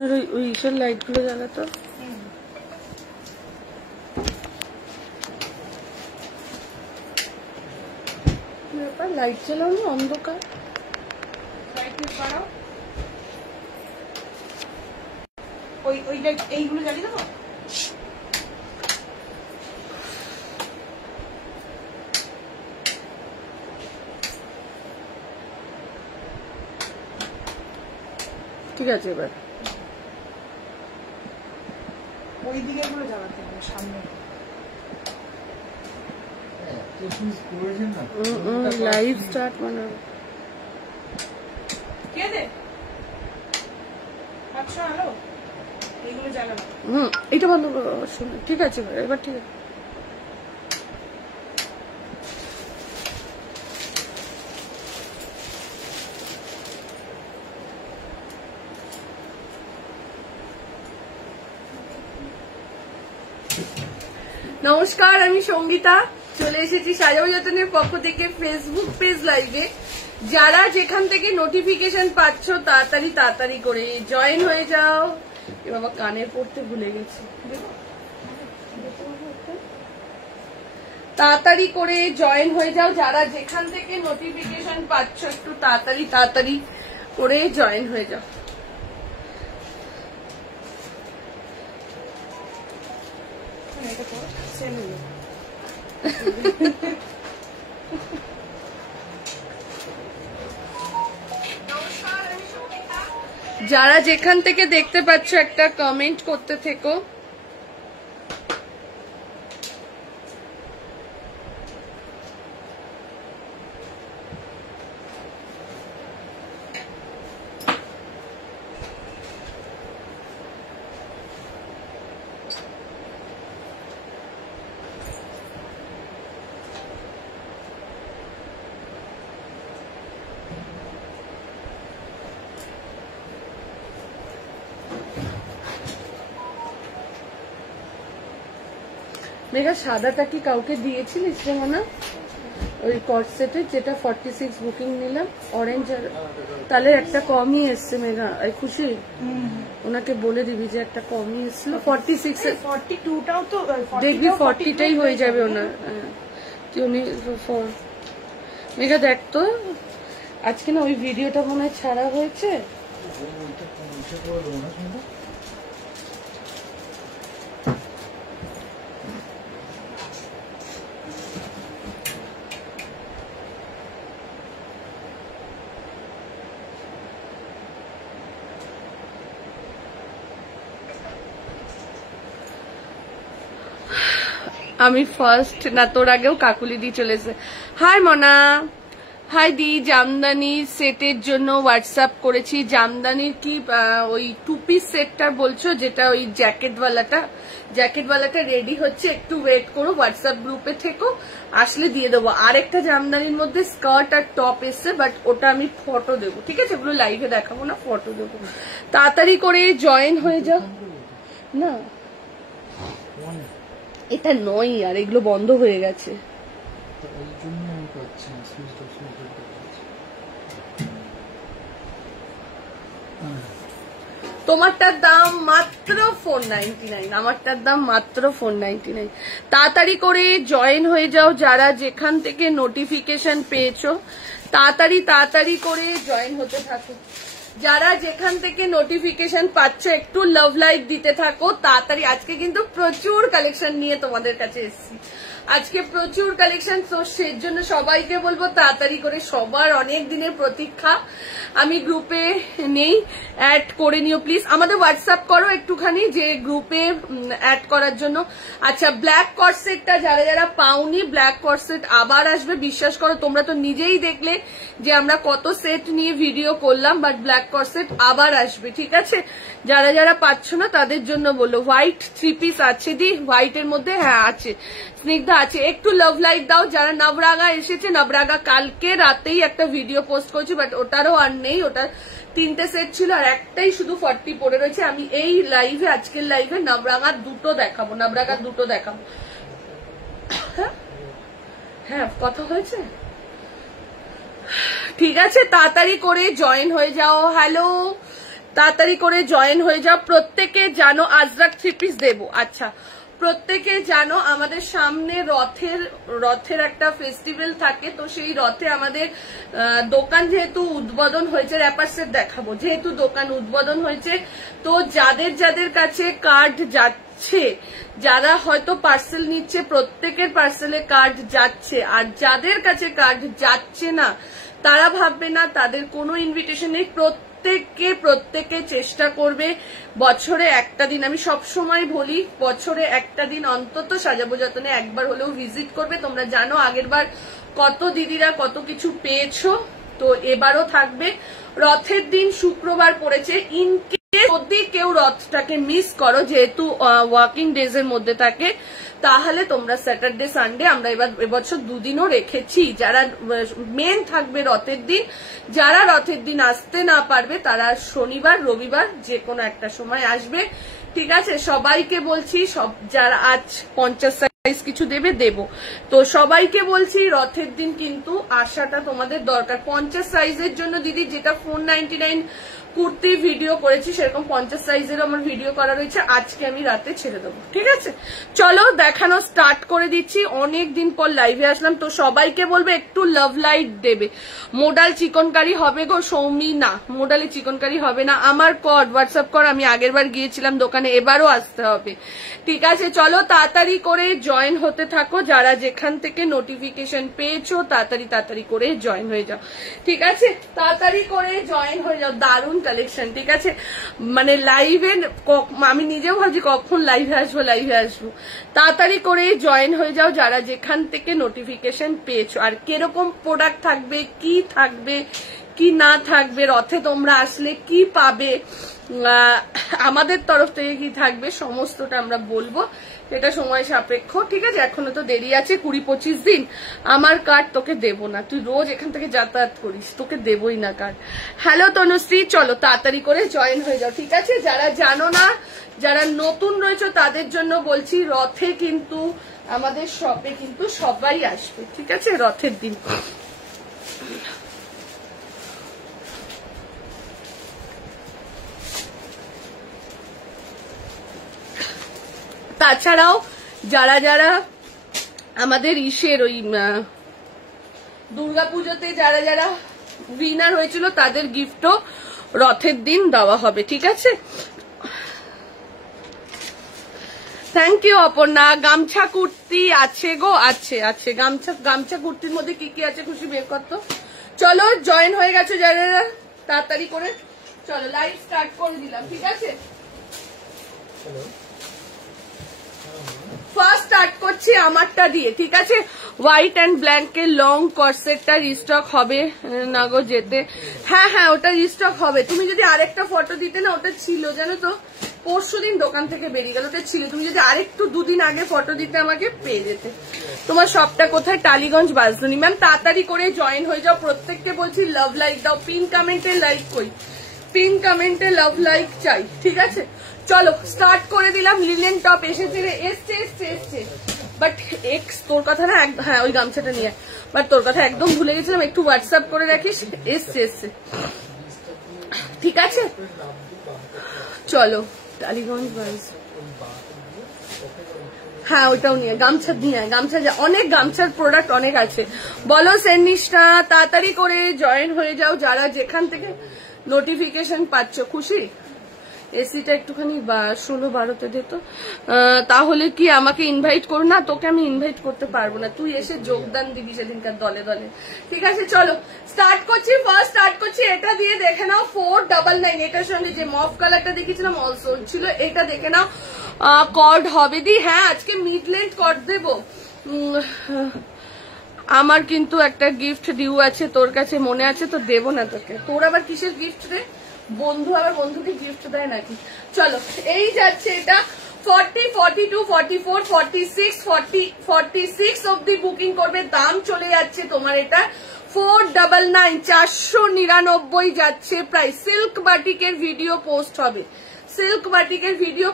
ওই ইসের লাইট গুলো জ্বালাতো। ব্যাপার লাইট জ্বালাও না, অন্ধকার। ওই লাইট এইগুলো জ্বালিয়ে দেবো। ঠিক আছে, এবার ওই দিকে গুলো জ্বালাতে হবে, সামনে লাইভ স্টার্ট বানাবো। কে দে আচ্ছা আলো এইগুলো জ্বালাবো। এটা বন্ধ করো। শুনে ঠিক আছে, এবার ঠিক আছে। নমস্কার, আমি সঙ্গীতা, চলে এসেছি সাজাও যতনের পক্ষ থেকে ফেসবুক পেজ লাইভে। যারা যেখান থেকে নোটিফিকেশন পাচ্ছ তাড়াতাড়ি করে জয়েন হয়ে যাও। এ বাবা, কানে পড়তে ভুলে গেছি। তাড়াতাড়ি করে জয়েন হয়ে যাও, যারা যেখান থেকে নোটিফিকেশন পাচ্ছ একটু তাড়াতাড়ি করে জয়েন হয়ে যাও। যারা যেখান থেকে দেখতে পাচ্ছ একটা কমেন্ট করতে থেকো। মেঘা, সাদাটা কি কাউকে দিয়েছিলিস রে মনে? ওই কট সেটে যেটা 46 বুকিং নিলাম, অরেঞ্জ। আর তাহলে একটা কমই এসছে মেঘা, খুশি ওনাকে বলে দিবি যে একটা কমই এসছিল। 46 42টাও তো দেখবি 40টাই হয়ে যাবে ওনার। উনি মেঘা দেখ তো, আজকে না ওই ভিডিওটা মনে হয় ছাড়া হয়েছে। আমি ফার্স্ট না, তোর আগেও কাকুলি দি চলেছে। হাই মনা, হাই দি। জামদানি সেটের জন্য হোয়াটসঅ্যাপ করেছি। জামদানির কি ওই টু পিস সেটটা বলছো, যেটা ওই জ্যাকেটওয়ালাটা রেডি হচ্ছে, একটু ওয়েট করো, হোয়াটসঅ্যাপ গ্রুপে থেকো, আসলে দিয়ে দেবো। আরেকটা জামদানির মধ্যে স্কার্ট আর টপ এসছে, বাট ওটা আমি ফটো দেবো, ঠিক আছে? ওগুলো লাইভে দেখাবো না, ফটো দেবো। তাড়াতাড়ি করে জয়েন হয়ে যাও না। এটা নয় আর, এগুলো বন্ধ হয়ে গেছে। তোমারটার দাম মাত্র 499, আমারটার দাম মাত্র 499। তাড়াতাড়ি করে জয়েন হয়ে যাও, যারা যেখান থেকে নোটিফিকেশন পেয়েছো তাড়াতাড়ি করে জয়েন হতে থাকো। যারা যেখান থেকে নোটিফিকেশন পাচ্ছ একটু লাভ লাইভ দিতে থাকো তাড়াতাড়ি। আজকে কিন্তু প্রচুর কালেকশন নিয়ে তোমাদের কাছে এসেছি, আজকে প্রচুর কালেকশন, তো সেজন্য সবাইকে বলবো তাড়াতাড়ি করে। সবার অনেক দিনের প্রতীক্ষা। আমি গ্রুপে নেই, অ্যাড করে নিও প্লিজ। আমাদের হোয়াটসঅ্যাপ করো একটুখানি, যে গ্রুপে অ্যাড করার জন্য। আচ্ছা, ব্ল্যাক কর্সেটটা যারা পাওনি, ব্ল্যাক কর্সেট আবার আসবে। বিশ্বাস করো, তোমরা তো নিজেই দেখলে যে আমরা কত সেট নিয়ে ভিডিও করলাম, বাট ব্ল্যাক কর্সেট আবার আসবে, ঠিক আছে? যারা পাচ্ছ না তাদের জন্য বললো। হোয়াইট 3 পিস আছে দি, হোয়াইটের মধ্যে, হ্যাঁ আছে। স্নিগ্ধা আছে, একটু লাভ লাইক দাও। যারা নবরাগা এসেছে, নবরাগা কালকে রাতেই একটা ভিডিও পোস্ট করেছি, বাট ওটারও আর নেই। ওটার 3টে সেট ছিল আর একটাই শুধু 40 পড়ে রয়েছে। আমি এই লাইভে, আজকের লাইভে নবরাগার দুটো দেখাবো, হ্যাঁ কথা হয়েছে, ঠিক আছে? তাড়াতাড়ি করে জয়েন হয়ে যাও। হ্যালো, তাড়াতাড়ি করে জয়েন হয়ে যাও। প্রত্যেকে জানো আজরাক 3 পিস দেবো। আচ্ছা, প্রত্যেকে জানো আমাদের সামনে রথের একটা ফেস্টিভ্যাল থাকে, তো সেই রথে আমাদের দোকান যেহেতু উদ্বোধন হয়েছে, র্যাপার্সের দেখাবো, যেহেতু দোকান উদ্বোধন হয়েছে, তো যাদের কাছে কার্ড যাচ্ছে, যারা হয়তো পার্সেল নিচ্ছে প্রত্যেকের পার্সেলে কার্ড যাচ্ছে, আর যাদের কাছে কার্ড যাচ্ছে না তারা ভাববে না তাদের কোনো ইনভিটেশন নেই। প্রত্যেকে চেষ্টা করবে বছরে একটা দিন, আমি সব সময় বলি বছরে একটা দিন অন্তত সাজাবো যতনে একবার হলেও ভিজিট করবে। তোমরা জানো আগেরবার কত দিদিরা কত কিছু পেয়েছো, তো এবারও থাকবে। রথের দিন শুক্রবার পড়েছে, ইনকেস যদি কেউ রথটাকে মিস করো, যেহেতু ওয়ার্কিং ডেজ এর মধ্যে থাকে, তাহলে তোমরা স্যাটারডে সানডে, আমরা এবছর দুদিনও রেখেছি, যারা মেন থাকবে রথের দিন, যারা রথের দিন আসতে না পারবে তারা শনিবার রবিবার যে কোনো একটা সময় আসবে, ঠিক আছে? সবাইকে বলছি, সব যারা আজ 50 সাইজ কিছু দেবো, তো সবাইকে বলছি রথের দিন কিন্তু আসাটা তোমাদের দরকার। 50 সাইজের জন্য দিদি যেটা 499 কুর্তি ভিডিও করেছি, সেরকম 50 সাইজের আমার ভিডিও করা রয়েছে, আজকে আমি রাতে ছেড়ে দেবো, ঠিক আছে? চলো দেখানো স্টার্ট করে দিচ্ছি। অনেক দিন পর লাইভে আসলাম, তো সবাইকে বলবে একটু লাভ লাইট দেবে। মোডাল চিকনকারি হবে গো সৌমি? না, মোডালে চিকনকারি হবে না। আমার হোয়াটসঅ্যাপ কর, আমি আগের বার গিয়েছিলাম দোকানে, এবারও আসতে হবে, ঠিক আছে? চলো তাড়াতাড়ি করে জয়েন হতে থাকো, যারা যেখান থেকে নোটিফিকেশন পেয়েছো তাড়াতাড়ি করে জয়েন হয়ে যাও, ঠিক আছে? তাড়াতাড়ি করে জয়েন হয়ে যাও। দারুণ কালেকশন, ঠিক আছে? মানে লাইভে আমি নিজেও ভাবছি কখন লাইভে আসবো। তাড়াতাড়ি করে জয়েন হয়ে যাও যারা যেখান থেকে নোটিফিকেশন পেয়েছো। আর কিরকম প্রোডাক্ট থাকবে, কি থাকবে কি না থাকবে, রথে তোমরা আসলে কি পাবে, আমাদের তরফ থেকে কি থাকবে, সমস্তটা আমরা বলবো। এটা সময় সাপেক্ষ, ঠিক আছে? এখনো তো দেরি আছে, 20-25 দিন। আমার কার্ড তোকে দেবো না, তুই রোজ এখান থেকে যাতায়াত করিস, তোকে দেবই না কার্ড। হ্যালো তনুশ্রী, চলো তাড়াতাড়ি করে জয়েন হয়ে যাও, ঠিক আছে? যারা জানো না, যারা নতুন রয়েছে তাদের জন্য বলছি, রথে কিন্তু আমাদের শপে কিন্তু সবাই আসবে, ঠিক আছে? রথের দিন তাছাড়াও যারা আমাদের ওই দুর্গাপুজোতে যারা উইনার হয়েছিল তাদের গিফটও রথের দিন দেওয়া হবে, ঠিক আছে? Thank you Aparna. গামছা কুর্তি আছে গো? আছে গামছা কুর্তির মধ্যে কি আছে খুশি বের করতো। চলো জয়েন হয়ে গেছে যারা, তাড়াতাড়ি করে চলো লাইভ স্টার্ট করে দিলাম, ঠিক আছে? ফার্স্ট স্টার্ট করছি আমারটা দিয়ে, ঠিক আছে? হোয়াইট অ্যান্ড ব্ল্যাকের লং কর্সেটটা রিস্টক হবে না গো যেতে? হ্যাঁ ওটা রিস্টক হবে। তুমি যদি আরেকটা ফটো দিতে না, ওটা ছিল জানো তো, পরশুদিন দোকান থেকে বেরিয়ে গেল, ওটা ছিল। তুমি যদি আরেকটু 2 দিন আগে ফটো দিতে আমাকে পেয়ে যেতে। তোমার শপটা কোথায়? টালিগঞ্জ বাসদুনি। ম্যাম তাড়াতাড়ি করে জয়েন হয়ে যাও, প্রত্যেককে বলছি লাভ লাইক দাও। পিন কমেন্টে লাইক কই? পিন কমেন্টে লাভ লাইক চাই, ঠিক আছে? চলো স্টার্ট করে দিলাম। লিনেন টপ এসেছে, এসছে বাট এক্স তোর কথা না, হ্যাঁ ওই গামছাটা নিয়ে, বাট তোর কথা একদম ভুলে গেছিলাম, একটু হোয়াটসঅ্যাপ করে রাখিস। এসছে, ঠিক আছে? চলো টালিগঞ্জ বাস, হ্যাঁ ওইটাও নিয়ে, গামছা নিয়ে, গামছা অনেক, গামছার প্রোডাক্ট অনেক আছে। বলো সেন্নিসটা, তাড়াতাড়ি করে জয়েন হয়ে যাও যারা যেখান থেকে নোটিফিকেশন পাচ্ছ। খুশি এসিটা একটুখানি 16-12তে দিত, তাহলে কি আমাকে ইনভাইট করো? না, তোকে আমি ইনভাইট করতে পারবো না, তুই এসে যোগদান দিবি সেদিনকার দলে, ঠিক আছে? চলো স্টার্ট করছি। ফার্স্ট স্টার্ট করছি এটা দিয়ে, দেখে নাও 499। এটার সঙ্গে যে মফ কালারটা দেখেছিলাম অলসো ছিল, এটা দেখে নাও। কর্ড হবে দি, হ্যাঁ আজকে মিড লেন্থ কর্ড দেবো। আমার কিন্তু একটা গিফট ডিউ আছে, তোর কাছে মনে আছে তো? দেবো না তোকে। তোর আবার কিসের গিফট রে? বন্ধু আবার বন্ধুকে গিফট দেয় নাকি? চলো এই যাচ্ছে এটা 40, 42, 44, 46, 46 অব্দি বুকিং করবে। দাম চলে যাচ্ছে তোমার এটা 499, 499 যাচ্ছে প্রায়। সিল্ক বাটিকের ভিডিও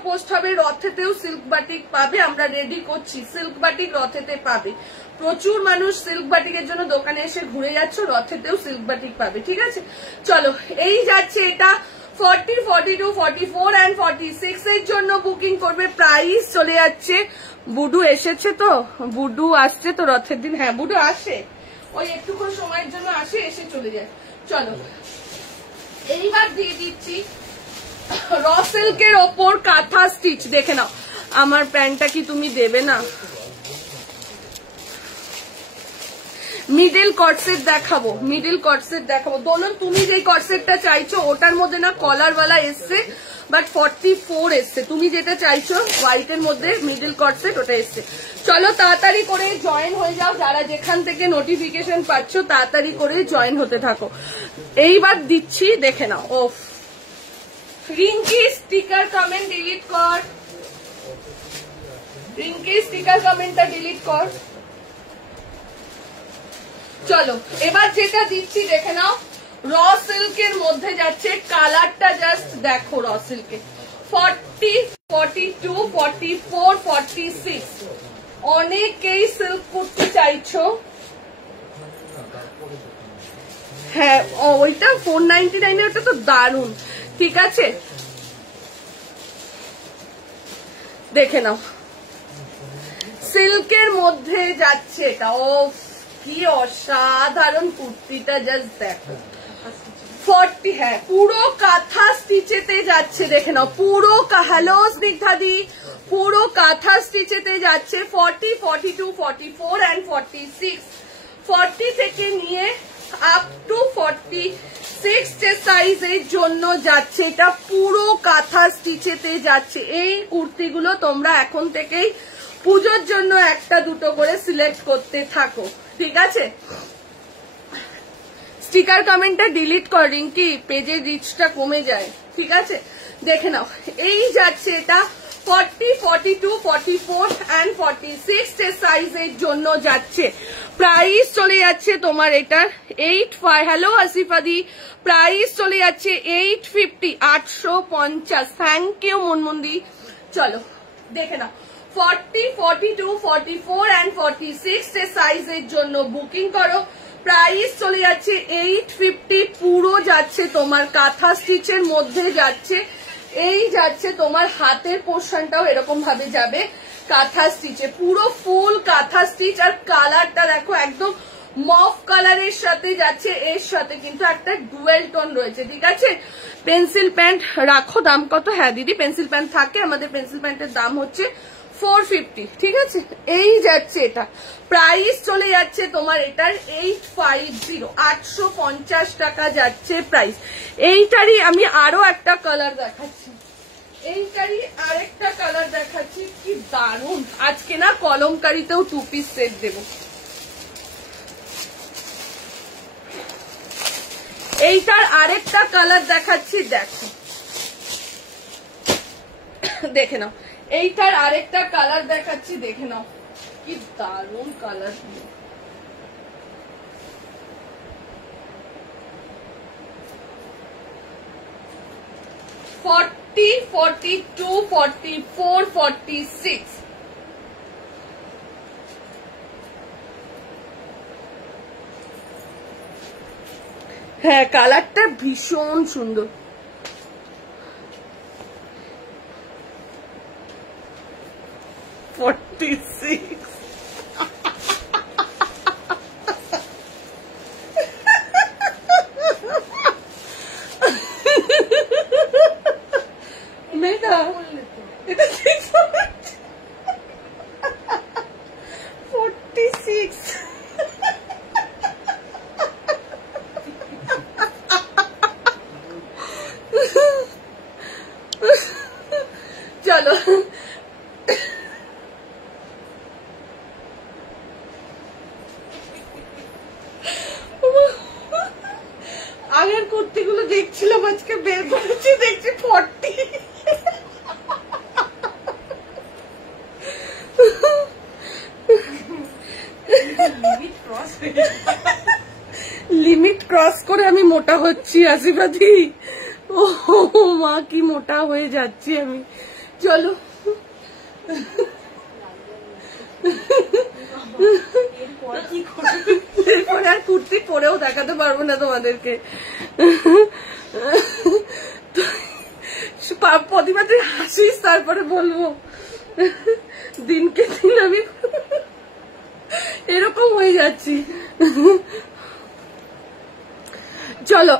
পোস্ট হবে, রথেতেও সিল্ক বাটিক পাবে, আমরা রেডি করছি। সিল্ক বাটিক রথেতে পাবে, প্রচুর মানুষ সিল্ক বাটিকের জন্য দোকানে এসে ঘুরে যাচ্ছে, রথেতেও সিল্ক বাটিক পাবে, ঠিক আছে? চলো এই যাচ্ছে এটা 40, 42, 44 and 46 এর জন্য বুকিং করবে। প্রাইস চলে যাচ্ছে, বুডু এসেছে তো, বুডু আসছে তো রথের দিন, হ্যাঁ বুডু আসে, ওই একটুক্ষণ সময়ের জন্য আসে, এসে চলে যায়। চলো এইবার দিয়ে দিচ্ছি র সিল্কের ওপর কাঁথা স্টিচ। দেখে নাও আমার প্যান্টটা কি তুমি দেবে না? মিডল কটসেট দেখাবো, মিডল কটসেট দেখাবো। দোলন তুমি যেই কটসেটটা চাইছো ওটার মধ্যে না কলারওয়ালা এসছে, বাট 44 এসছে। তুমি যেটা চাইছো হোয়াইটের মধ্যে মিডল কটসেট, ওটা এসছে। চলো তাড়াতাড়ি করে জয়েন হয়ে যাও, যারা যেখান থেকে নোটিফিকেশন পাচ্ছ তাড়াতাড়ি করে জয়েন হতে থাকো। এইবার দিচ্ছি, দেখে নাও। ও রিঙ্কি স্টিকার কমেন্ট ডিলিট কর, রিঙ্কি স্টিকার কমেন্টটা ডিলিট কর। চলো এবার যেটা দিচ্ছি দেখে নাও, র সিল্কের মধ্যে যাচ্ছে, কালারটা জাস্ট দেখো। র সিল্কে 40, 42, 44, 46 অনেকেই সিল্ক কুর্তি চাইছো। হ্যাঁ ওইটা 499 ওটা তো দারুন, ঠিক আছে দেখে নাও। সিল্কের মধ্যে যাচ্ছে এটা, ও কি অসাধারণ কুর্তিটা, জাস্ট দেখো। 40, হ্যাঁ পুরো কাঁথা স্টিচেতে যাচ্ছে, দেখে নাও পুরো। হ্যালো স্নিগ্ধাদি, পুরো কাঁথা স্টিচেতে যাচ্ছে। 40, 42, 44 and 46, 40 থেকে নিয়ে আপ টু 46 যে সাইজের জন্য যাচ্ছে, এটা পুরো কাঁথা স্টিচেতে যাচ্ছে। এই কুর্তিগুলো তোমরা এখন থেকেই পুজোর জন্য একটা দুটো করে সিলেক্ট করতে থাকো, ঠিক আছে। স্টিকার কমেন্টটা ডিলিট কর রিঙ্কি, পেজের রিচটা কমে যায়, ঠিক আছে। দেখে নাও এই যাচ্ছে এটা 40, 42, 44 and 46 এর সাইজের জন্য যাচ্ছে। প্রাইস চলে যাচ্ছে তোমার এটার 85। হ্যালো আসিফাদি, প্রাইস চলে যাচ্ছে 850, 850। থ্যাংক ইউ মুনমুন্দি। চলো দেখে নাও 40, 42, 44 and 46 এর সাইজের জন্য বুকিং করো। প্রাইস চলে যাচ্ছে 850, পুরো যাচ্ছে তোমার কাঁথা স্টিচের মধ্যে যাচ্ছে। এই যাচ্ছে তোমার হাতের পোর্শনটাও এরকম ভাবে যাবে কাঁথা স্টিচে, পুরো ফুল কাঁথা স্টিচ। আর কালারটা দেখো একদম মফ কালারের সাথে যাচ্ছে, এর সাথে কিন্তু একটা ডুয়েল টোন রয়েছে, ঠিক আছে। পেন্সিল প্যান্ট রাখো, দাম কত? হ্যাঁ দিদি পেন্সিল প্যান্ট থাকে, আমাদের পেন্সিল প্যান্টের দাম হচ্ছে 450, ঠিক আছে। এই যাচ্ছে এটা, প্রাইস চলে যাচ্ছে তোমার এটার 850, 850 টাকা যাচ্ছে প্রাইস। এইটারই আমি আরো একটা কালার দেখাচ্ছি, এইটারই আরেকটা কালার দেখাচ্ছি, কি দারুন। আজকে না কলমকারিতেও 2 পিস সেট দেব। এইটার আরেকটা কালার দেখাচ্ছি, দেখো দেখে নাও। এইটার আরেকটা কালার দেখাচ্ছি, দেখে নাও কি দারুন কালার। 40, 42, 44, 46 হ্যাঁ কালারটা ভীষণ সুন্দর। 46 মেঘা এটা 46 চলো আগের কুর্তিগুলো দেখছিলাম, আজকে বের করেছি, দেখছি 40। লিমিট ক্রস করে আমি মোটা হচ্ছি আসিফাদি, ও মা কি মোটা হয়ে যাচ্ছি আমি। চলো এরপরে আর কুর্তি পরেও দেখাতে পারবো না তোমাদেরকে। প্রতিমা তুই হাসিস, তারপরে বলবো। দিনকে দিন আমি এরকম হয়ে যাচ্ছি। চলো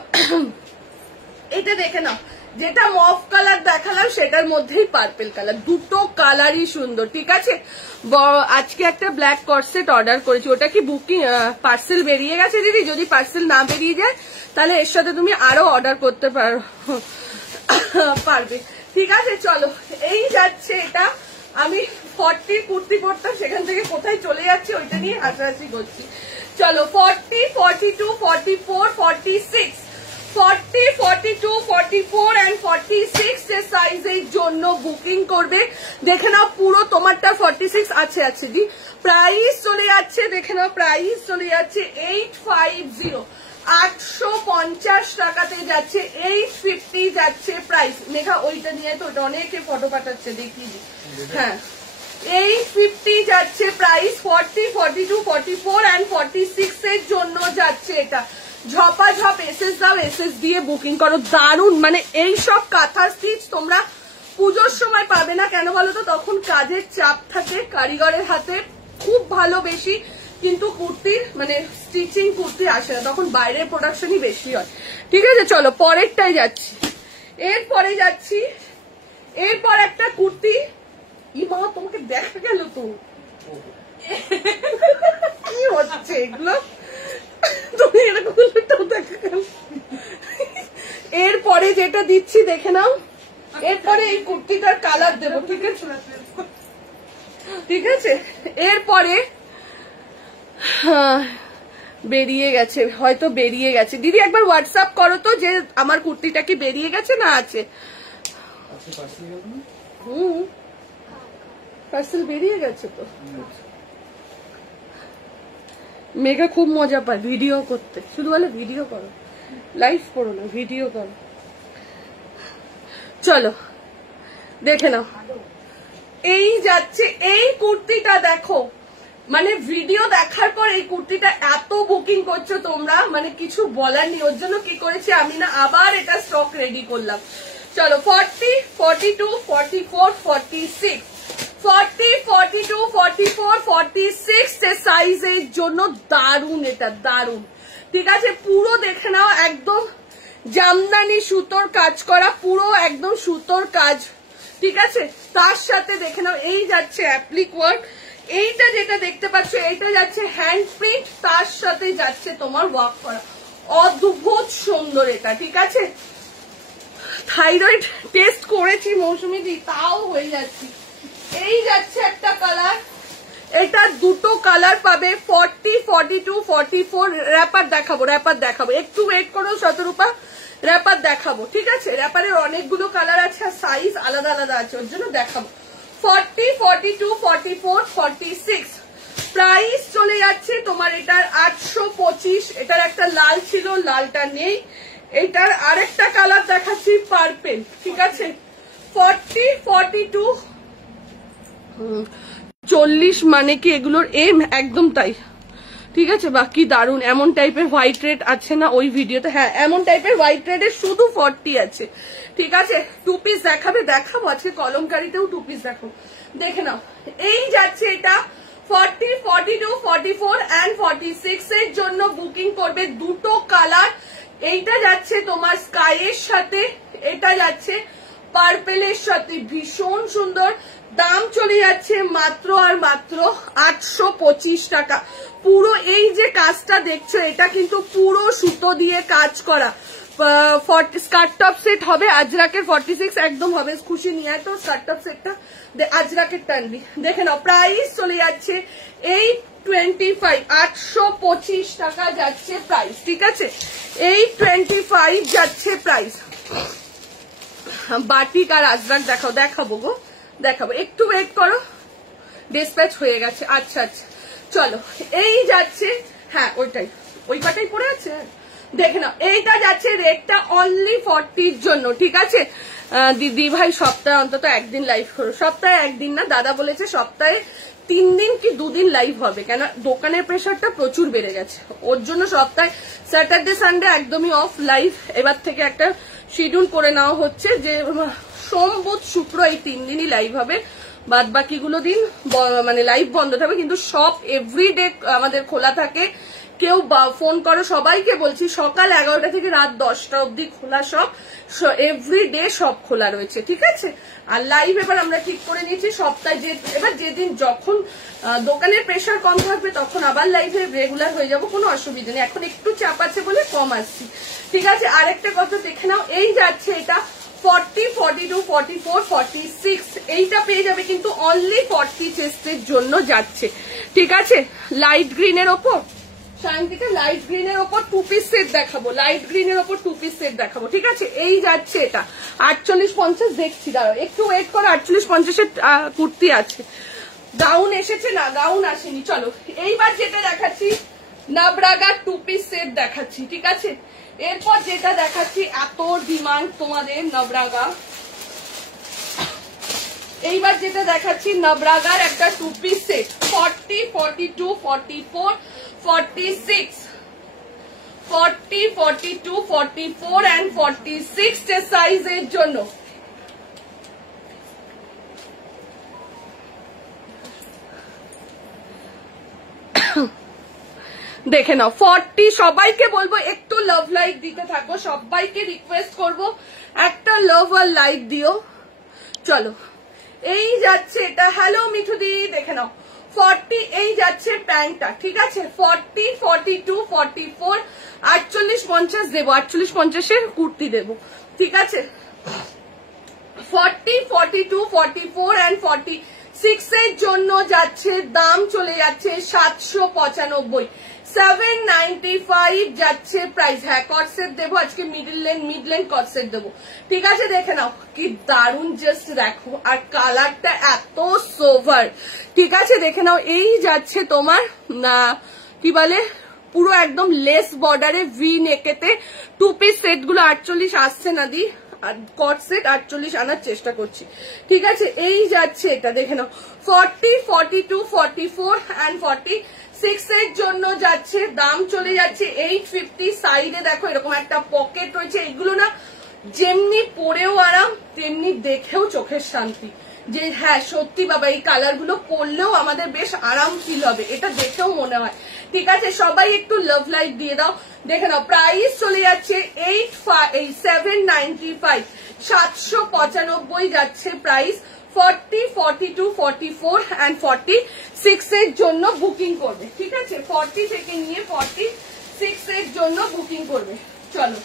এটা দেখে নাও, যেটা মফ কালার দেখালাম সেটার মধ্যেই পার্পেল কালার, দুটো কালারই সুন্দর। ঠিক আছে, আজকে একটা ব্ল্যাক কর্সেট অর্ডার করেছি, ওটা কি বুকিং পার্সেল বেরিয়ে গেছে দিদি? যদি পার্সেল না বেরিয়ে যায় তাহলে এর সাথে তুমি আরো অর্ডার করতে পারবে। ঠিক আছে, চলো এই যাচ্ছে এটা। আমি 40 কুর্তি পরতাম, সেখান থেকে কোথায় চলে যাচ্ছি ওইটা নিয়ে হাসাহাসি করছি। চলো 40, 42, 44, 46, 40, 42, 44 and 46 যে সাইজের জন্য বুকিং করবে। দেখে নাও পুরো তোমারটা 46 আছে দি। প্রাইস চলে যাচ্ছে, দেখে নাও প্রাইস চলে যাচ্ছে 850, 850 টাকাতে যাচ্ছে, 850 যাচ্ছে প্রাইস। মেঘা ওইটা নিয়ে তো, ওটা অনেকে ফটো পাঠাচ্ছে, দেখিয়ে দি। হ্যাঁ 850 যাচ্ছে প্রাইস, 40, 42, 44 and 46 এর জন্য যাচ্ছে এটা। ঝপাঝপ এসএস দাও, এসএস দিয়ে বুকিং করো। দারুন, মানে এই সব কাঁথা স্টিচ তোমরা পুজোর সময় পাবে না, কেন বলো তো? তখন কাজের চাপ থাকে কারিগরের হাতে, খুব ভালো বেশি, কিন্তু কুর্তির মানে স্টিচিং কুর্তি আসে না, তখন বাইরের প্রোডাকশনই বেশি হয়। ঠিক আছে, চলো পরেরটাই যাচ্ছি। এরপরে যাচ্ছি, এরপর একটা কুর্তি। ইমা তোমাকে দেখা গেল তো, কি হচ্ছে এগুলো? তুমি এরকম দেখা গেল। এরপরে যেটা দিচ্ছি দেখে নাও, এরপরে এই কুর্তিটার কালার দেবো। ঠিক আছে, ঠিক আছে, এরপরে বেরিয়ে গেছে, হয়তো বেরিয়ে গেছে। দিদি একবার হোয়াটসঅ্যাপ করো তো যে আমার কুর্তিটা কি বেরিয়ে গেছে না আছে। পার্সেল বেরিয়ে গেছে তো। মেঘা খুব মজা পায় ভিডিও করতে, শুধু বলে ভিডিও করো, লাইভ করো না, ভিডিও করো। চলো দেখে নাও, এই যাচ্ছে এই কুর্তিটা। দেখো মানে ভিডিও দেখার পর এই কুর্তিটা এত বুকিং করছো তোমরা, মানে কিছু বলার নেই। ওর জন্য কি করেছি আমি না, আবার এটা স্টক রেডি করলাম। চলো 40, 42, 44, 46, 40, 42, 44, 46 সাইজের জন্য দারুন, এটা দারুন। ঠিক আছে, পুরো দেখে নাও, একদম জামদানি সুতোর কাজ করা, পুরো একদম সুতোর কাজ। ঠিক আছে, তার সাথে দেখে নাও এই যাচ্ছে অ্যাপ্লিক ওয়ার্ক। এইটা যেটা দেখতে পাচ্ছ এইটা যাচ্ছে হ্যান্ড প্রিন্ট, তার সাথে যাচ্ছে তোমার ওয়ার্ক করা, অদ্ভুত সুন্দর এটা। ঠিক আছে, থাইরয়েড টেস্ট করেছি মৌসুমি দি, তাও হয়ে যাচ্ছি। এই যাচ্ছে একটা কালার, এটা দুটো কালার পাবে, 40, 42, 44। র্যাপার দেখাবো, র্যাপার দেখাবো, একটু ওয়েট করো শতরূপা, র্যাপার দেখাবো। ঠিক আছে, র্যাপারের অনেকগুলো কালার আছে আর সাইজ আলাদা আলাদা আছে, ওর জন্য দেখাবো। 40, 42, 44, 46 প্রাইস চলে যাচ্ছে তোমার এটার 825। এটার একটা লাল ছিল, লালটা নেই। এটার আরেকটা কালার দেখাচ্ছি পার্পেল। ঠিক আছে, 40, 42, 40 মানে কি এগুলোর এম, একদম তাই। ঠিক আছে, বাকি দারুন। এমন টাইপের হোয়াইট রেড আছে না ওই ভিডিওতে? হ্যাঁ, এমন টাইপের হোয়াইট রেডের শুধু 40 আছে। ঠিক আছে, 2 পিস দেখাবো আজকে, কলমকারিতেও 2 পিস দেখে নাও। এই যাচ্ছে এটা 40, 42, 44 and 46 এর জন্য বুকিং করবে, দুটো কালার। এইটা যাচ্ছে তোমার স্কাইয়ের সাথে, এটা যাচ্ছে পার্পেলের সাথে, ভীষণ সুন্দর। দাম চলে যাচ্ছে মাত্র আর মাত্র 825 টাকা। পুরো এই যে কাজটা দেখছো এটা কিন্তু পুরো সুতো দিয়ে কাজ করা। স্কার্ট টপ সেট হবে, আজরাকের 46 একদম হবে। খুশি নিয়ে তো স্কার্ট টপ সেটটা আজরাকের টানবি। দেখে নাও, প্রাইস চলে যাচ্ছে 825, 825 টাকা যাচ্ছে প্রাইস। ঠিক আছে, 825 যাচ্ছে প্রাইস। বাটিক আর আজরাক দেখাবো গো, দেখাবো, একটু ওয়েট করো, ডিসপ্যাচ হয়ে গেছে। আচ্ছা আচ্ছা, চলো এই যাচ্ছে, হ্যাঁ ওইটাই, ওই পাটাই পড়ে আছে। দেখে নাও, এইটা যাচ্ছে রেটটা অনলি 40 জন্য। ঠিক আছে, দিদি ভাই সপ্তাহে অন্তত একদিন লাইভ করো। সপ্তাহে একদিন না, দাদা বলেছে সপ্তাহে 3 দিন কি 2 দিন লাইভ হবে, কেন দোকানের প্রেশারটা প্রচুর বেড়ে গেছে, ওর জন্য সপ্তাহে স্যাটারডে সানডে একদমই অফ লাইভ। এবার থেকে একটা শিডিউল করে নেওয়া হচ্ছে যে সোম বুধ শুক্র এই 3 দিনই লাইভ হবে, বাদ বাকিগুলো দিন মানে লাইভ বন্ধ থাকবে। কিন্তু সব এভরিডে আমাদের খোলা থাকে। কেউ ফোন করো, সবাইকে বলছি সকাল 11টা থেকে রাত 10টা অবধি খোলা, সব এভরিডে সব খোলা রয়েছে, ঠিক আছে। আর লাইভ এবার আমরা ঠিক করে নিয়েছি সপ্তাহে এবার যেদিন যখন দোকানের প্রেশার কম থাকবে তখন আবার লাইভে রেগুলার হয়ে যাবো, কোনো অসুবিধা নেই। এখন একটু চাপ আছে বলে কম আসছি, ঠিক আছে। আরেকটা কথা দেখে নাও, এই যাচ্ছে এটা 40, 42, 44, 46 এইটা পেয়ে যাবে, কিন্তু অনলি 40 চেস্টের জন্য যাচ্ছে, ঠিক আছে। লাইট গ্রিনের ওপর শান্তিকে লাইট গ্রিনের ওপর 2 পিস সেট দেখাবো, লাইট গ্রিনের ওপর 2 পিস সেট দেখাবো, ঠিক আছে। এই যাচ্ছে এটা 48-50 দেখছি, দাঁড়াও একটু ওয়েট করো। 48-50 কুর্তি আছে, গাউন এসেছে না, গাউন আসেনি। চলো এইবার যেটা দেখাচ্ছি নাবরাগা 2 পিস সেট দেখাচ্ছি, ঠিক আছে। এরপর যেটা দেখাচ্ছি এত ডিমান্ড তোমাদের নাবরাগা, এইবার যেটা দেখাচ্ছি নাবরাগার একটা 2 পিস সেট 40, 42, 44, 46, 40, 42, 44 and 46 সাইজের জন্য। দেখে নাও 40, সবাইকে বলবো একটু লাভ লাইক দিতে থাকবো, সবাইকে রিকোয়েস্ট করবো একটা লাভ আর লাইক দিও। চলো এই যাচ্ছে এটা, হ্যালো মিঠুদি, দেখে নাও 40 এই যাচ্ছে প্যান্টটা, ঠিক আছে। 40, 42, 44, 48-50 দেবো, 48-50 কুর্তি দেবো, ঠিক আছে। 40, 42, 44 and 46 এর জন্য যাচ্ছে, দাম চলে যাচ্ছে 795, 795 যাচ্ছে প্রাইস। হ্যাঁ কটসেট দেবো আজকে, মিড লেন্থ কটসেট দেবো, ঠিক আছে। দেখে নাও কি দারুন, জাস্ট দেখো, আর কালারটা এত সোভার, ঠিক আছে। দেখে নাও এই যাচ্ছে তোমার কি বলে পুরো একদম লেস বর্ডারে ভি নেকেতে 2 পিস সেট গুলো 48 আসছে না দি, কট সেট 48 আনার চেষ্টা করছি, ঠিক আছে। এই যাচ্ছে এটা, দেখে নাও 40, 42, 44 and 46 এর জন্য যাচ্ছে, দাম চলে যাচ্ছে 850। সাইডে দেখো এরকম একটা পকেট রয়েছে, এগুলো না যেমনি পরেও আরাম তেমনি দেখেও চোখের শান্তি, যে হ্যাঁ সত্যি বাবা এই কালার গুলো পরলেও আমাদের বেশ আরাম ফিল হবে, এটা দেখেও মনে হয়, ঠিক আছে। সবাই একটু লাভ লাইক দিয়ে দাও। দেখে নাও প্রাইস চলে যাচ্ছে 795, 795 যাচ্ছে প্রাইস। 40, 42, 44 and 46 এর জন্য বুকিং করবে, ঠিক আছে। 40 থেকে নিয়ে 46 এর জন্য বুকিং করবে। চলো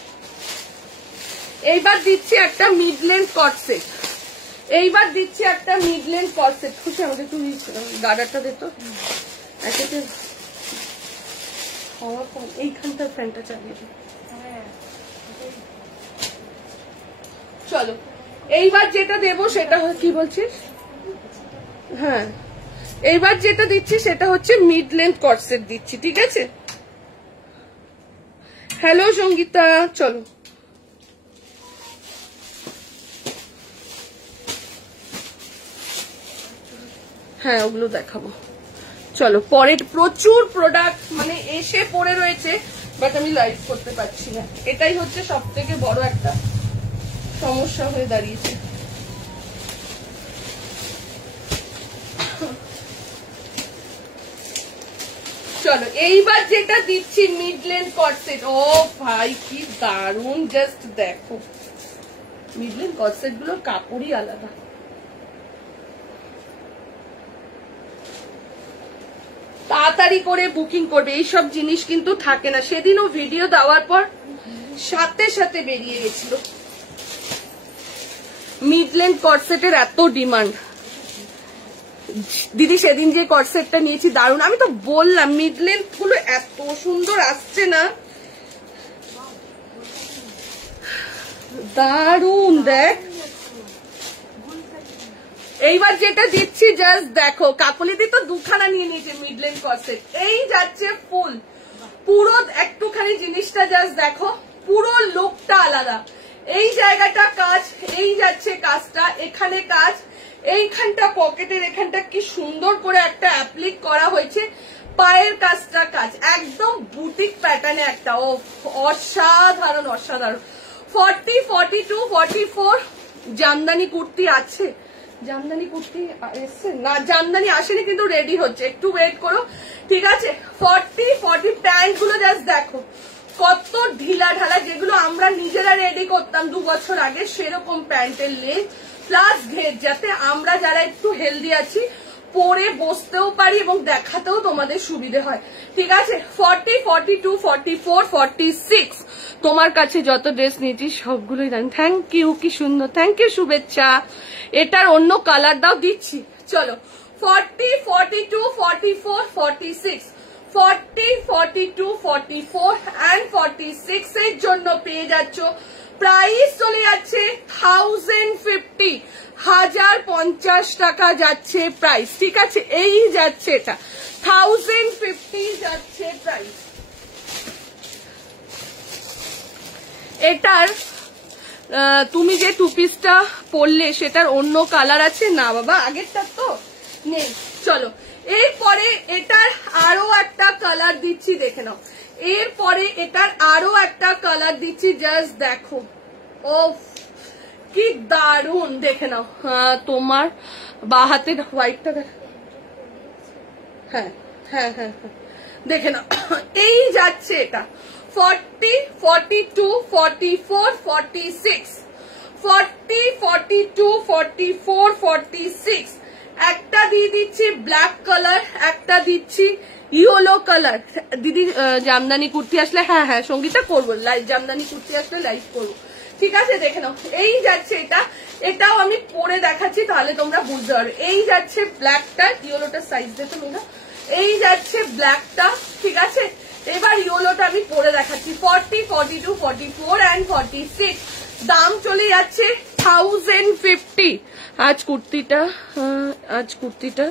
এইবার দিচ্ছি একটা মিড লেন্থ কট সেট, এইবার দিচ্ছি একটা মিড লেন্থ কট সেট। খুশি আমাদের একটু গার্ডারটা দিত, এইখানটার ফ্যানটা চালিয়ে দিই। চলো এইবার যেটা দেবো সেটা কি বলছিস, হ্যাঁ এইবার যেটা দিচ্ছি সেটা হচ্ছে মিড লেন্থ কট সেট দিচ্ছি, ঠিক আছে। হ্যালো সঙ্গীতা, চলো হ্যাঁ ওগুলো দেখাবো। চলো পরে প্রচুর প্রোডাক্ট মানে এসে পড়ে রয়েছে, বাট আমি লাইভ করতে পারছি না, এটাই হচ্ছে সব থেকে বড় একটা সমস্যা হয়ে দাঁড়িয়েছে। চলো এইবার যেটা দিচ্ছি মিড লেন্থ কট সেট, ও ভাই কি দারুন, জাস্ট দেখো মিড লেন্থ কট সেট গুলোর কাপড়ই আলাদা। তাড়াতাড়ি করে বুকিং করবে, এইসব জিনিস কিন্তু থাকে না। সেদিনও ভিডিও দেওয়ার পর সাথে সাথে বেরিয়ে গেছিল। মিড লেন্থ কট সেটের এত ডিমান্ড, দিদি সেদিন যে কট সেটটা নিয়েছি দারুন, আমি তো বললাম মিড লেন্থ গুলো এত সুন্দর আসছে না, দারুন। দেখ এইবার যেটা দিচ্ছি জাস্ট দেখো, কাকলিদি তো দুখানা নিয়ে নিয়েছে মিড লেন্থ কট সেট। এই যাচ্ছে ফুল, পুরো একটুখানি জিনিসটা জাস্ট দেখো, পুরো লুকটা আলাদা। এই জায়গাটা কাজ, এই যাচ্ছে কাজটা, এখানে কাজ, এইখানটা পকেটের এখানটা কি সুন্দর করে একটা অ্যাপ্লিক করা হয়েছে, পায়ের কাজটা কাজ, একদম বুটিক প্যাটার্নে একটা, ও অসাধারণ অসাধারণ। 40, 42, 44 জামদানি কুর্তি আছে, জামদানি কুর্তি এসছে না, জামদানি আসেনি কিন্তু রেডি হচ্ছে, একটু ওয়েট করো, ঠিক আছে। 40, 40 প্যান্ট গুলো জাস্ট দেখো কত ঢিলা ঢালা, যেগুলো আমরা নিজেরা রেডি করতাম 2 বছর আগে, সেরকম প্যান্টের লেন্থ প্লাস ঘের, যাতে আমরা যারা একটু হেলদি আছি পরে বসতেও পারি এবং দেখাতেও তোমাদের সুবিধে হয়, ঠিক আছে। 40, 42, 44, 46 তোমার কাছে যত ড্রেস নিয়েছি সবগুলোই দাম। থ্যাংক ইউ, কি সুন্দর, থ্যাংক ইউ, শুভেচ্ছা। এটার অন্য কালার দাও, দিচ্ছি, চলো। 40, 42, 44, 46, 40, 42, 44 and 46 এর জন্য পেয়ে যাচ্ছ, প্রাইস চলে যাচ্ছে 1050, 1050 টাকা যাচ্ছে প্রাইস, ঠিক আছে। এই যাচ্ছে এটা 1050 যাচ্ছে প্রাইস। এটার তুমি যে টু পিসটা পরলে সেটার অন্য কালার আছে না বাবা, আগেরটা তো নেই, চলো। এরপরে এটার আরো একটা কালার দিচ্ছি, দেখে নাও। এরপরে এটার আরো একটা কালার দিচ্ছি, জাস্ট দেখো, ও কি দারুন, দেখে নাও। তোমার বা হাতের হোয়াইটটা হ্যাঁ হ্যাঁ হ্যাঁ হ্যাঁ, দেখে নাও। এই যাচ্ছে এটা 40, 42, 44, 46, 40, 42, 44, 46 একটা দিয়ে দিচ্ছি ব্ল্যাক কালার, একটা দিচ্ছি ইয়েলো কালার। দিদি জামদানি কুর্তি আসলে, হ্যাঁ হ্যাঁ সঙ্গীতা করবো লাইভ, জামদানি কুর্তি আসলে লাইভ করবো, ঠিক আছে। দেখে নাও, এই যাচ্ছে এটা, এটাও আমি পরে দেখাচ্ছি তাহলে তোমরা বুঝতে পারবে। এই যাচ্ছে ব্ল্যাকটা, ইয়েলোটার সাইজ দেখো না, এই যাচ্ছে ব্ল্যাকটা, ঠিক আছে। এবার ইয়েলোটা আমি পরে দেখাচ্ছি। 40, 42, 44 and 46 দাম চলে যাচ্ছে 1050। আজ কুর্তিটা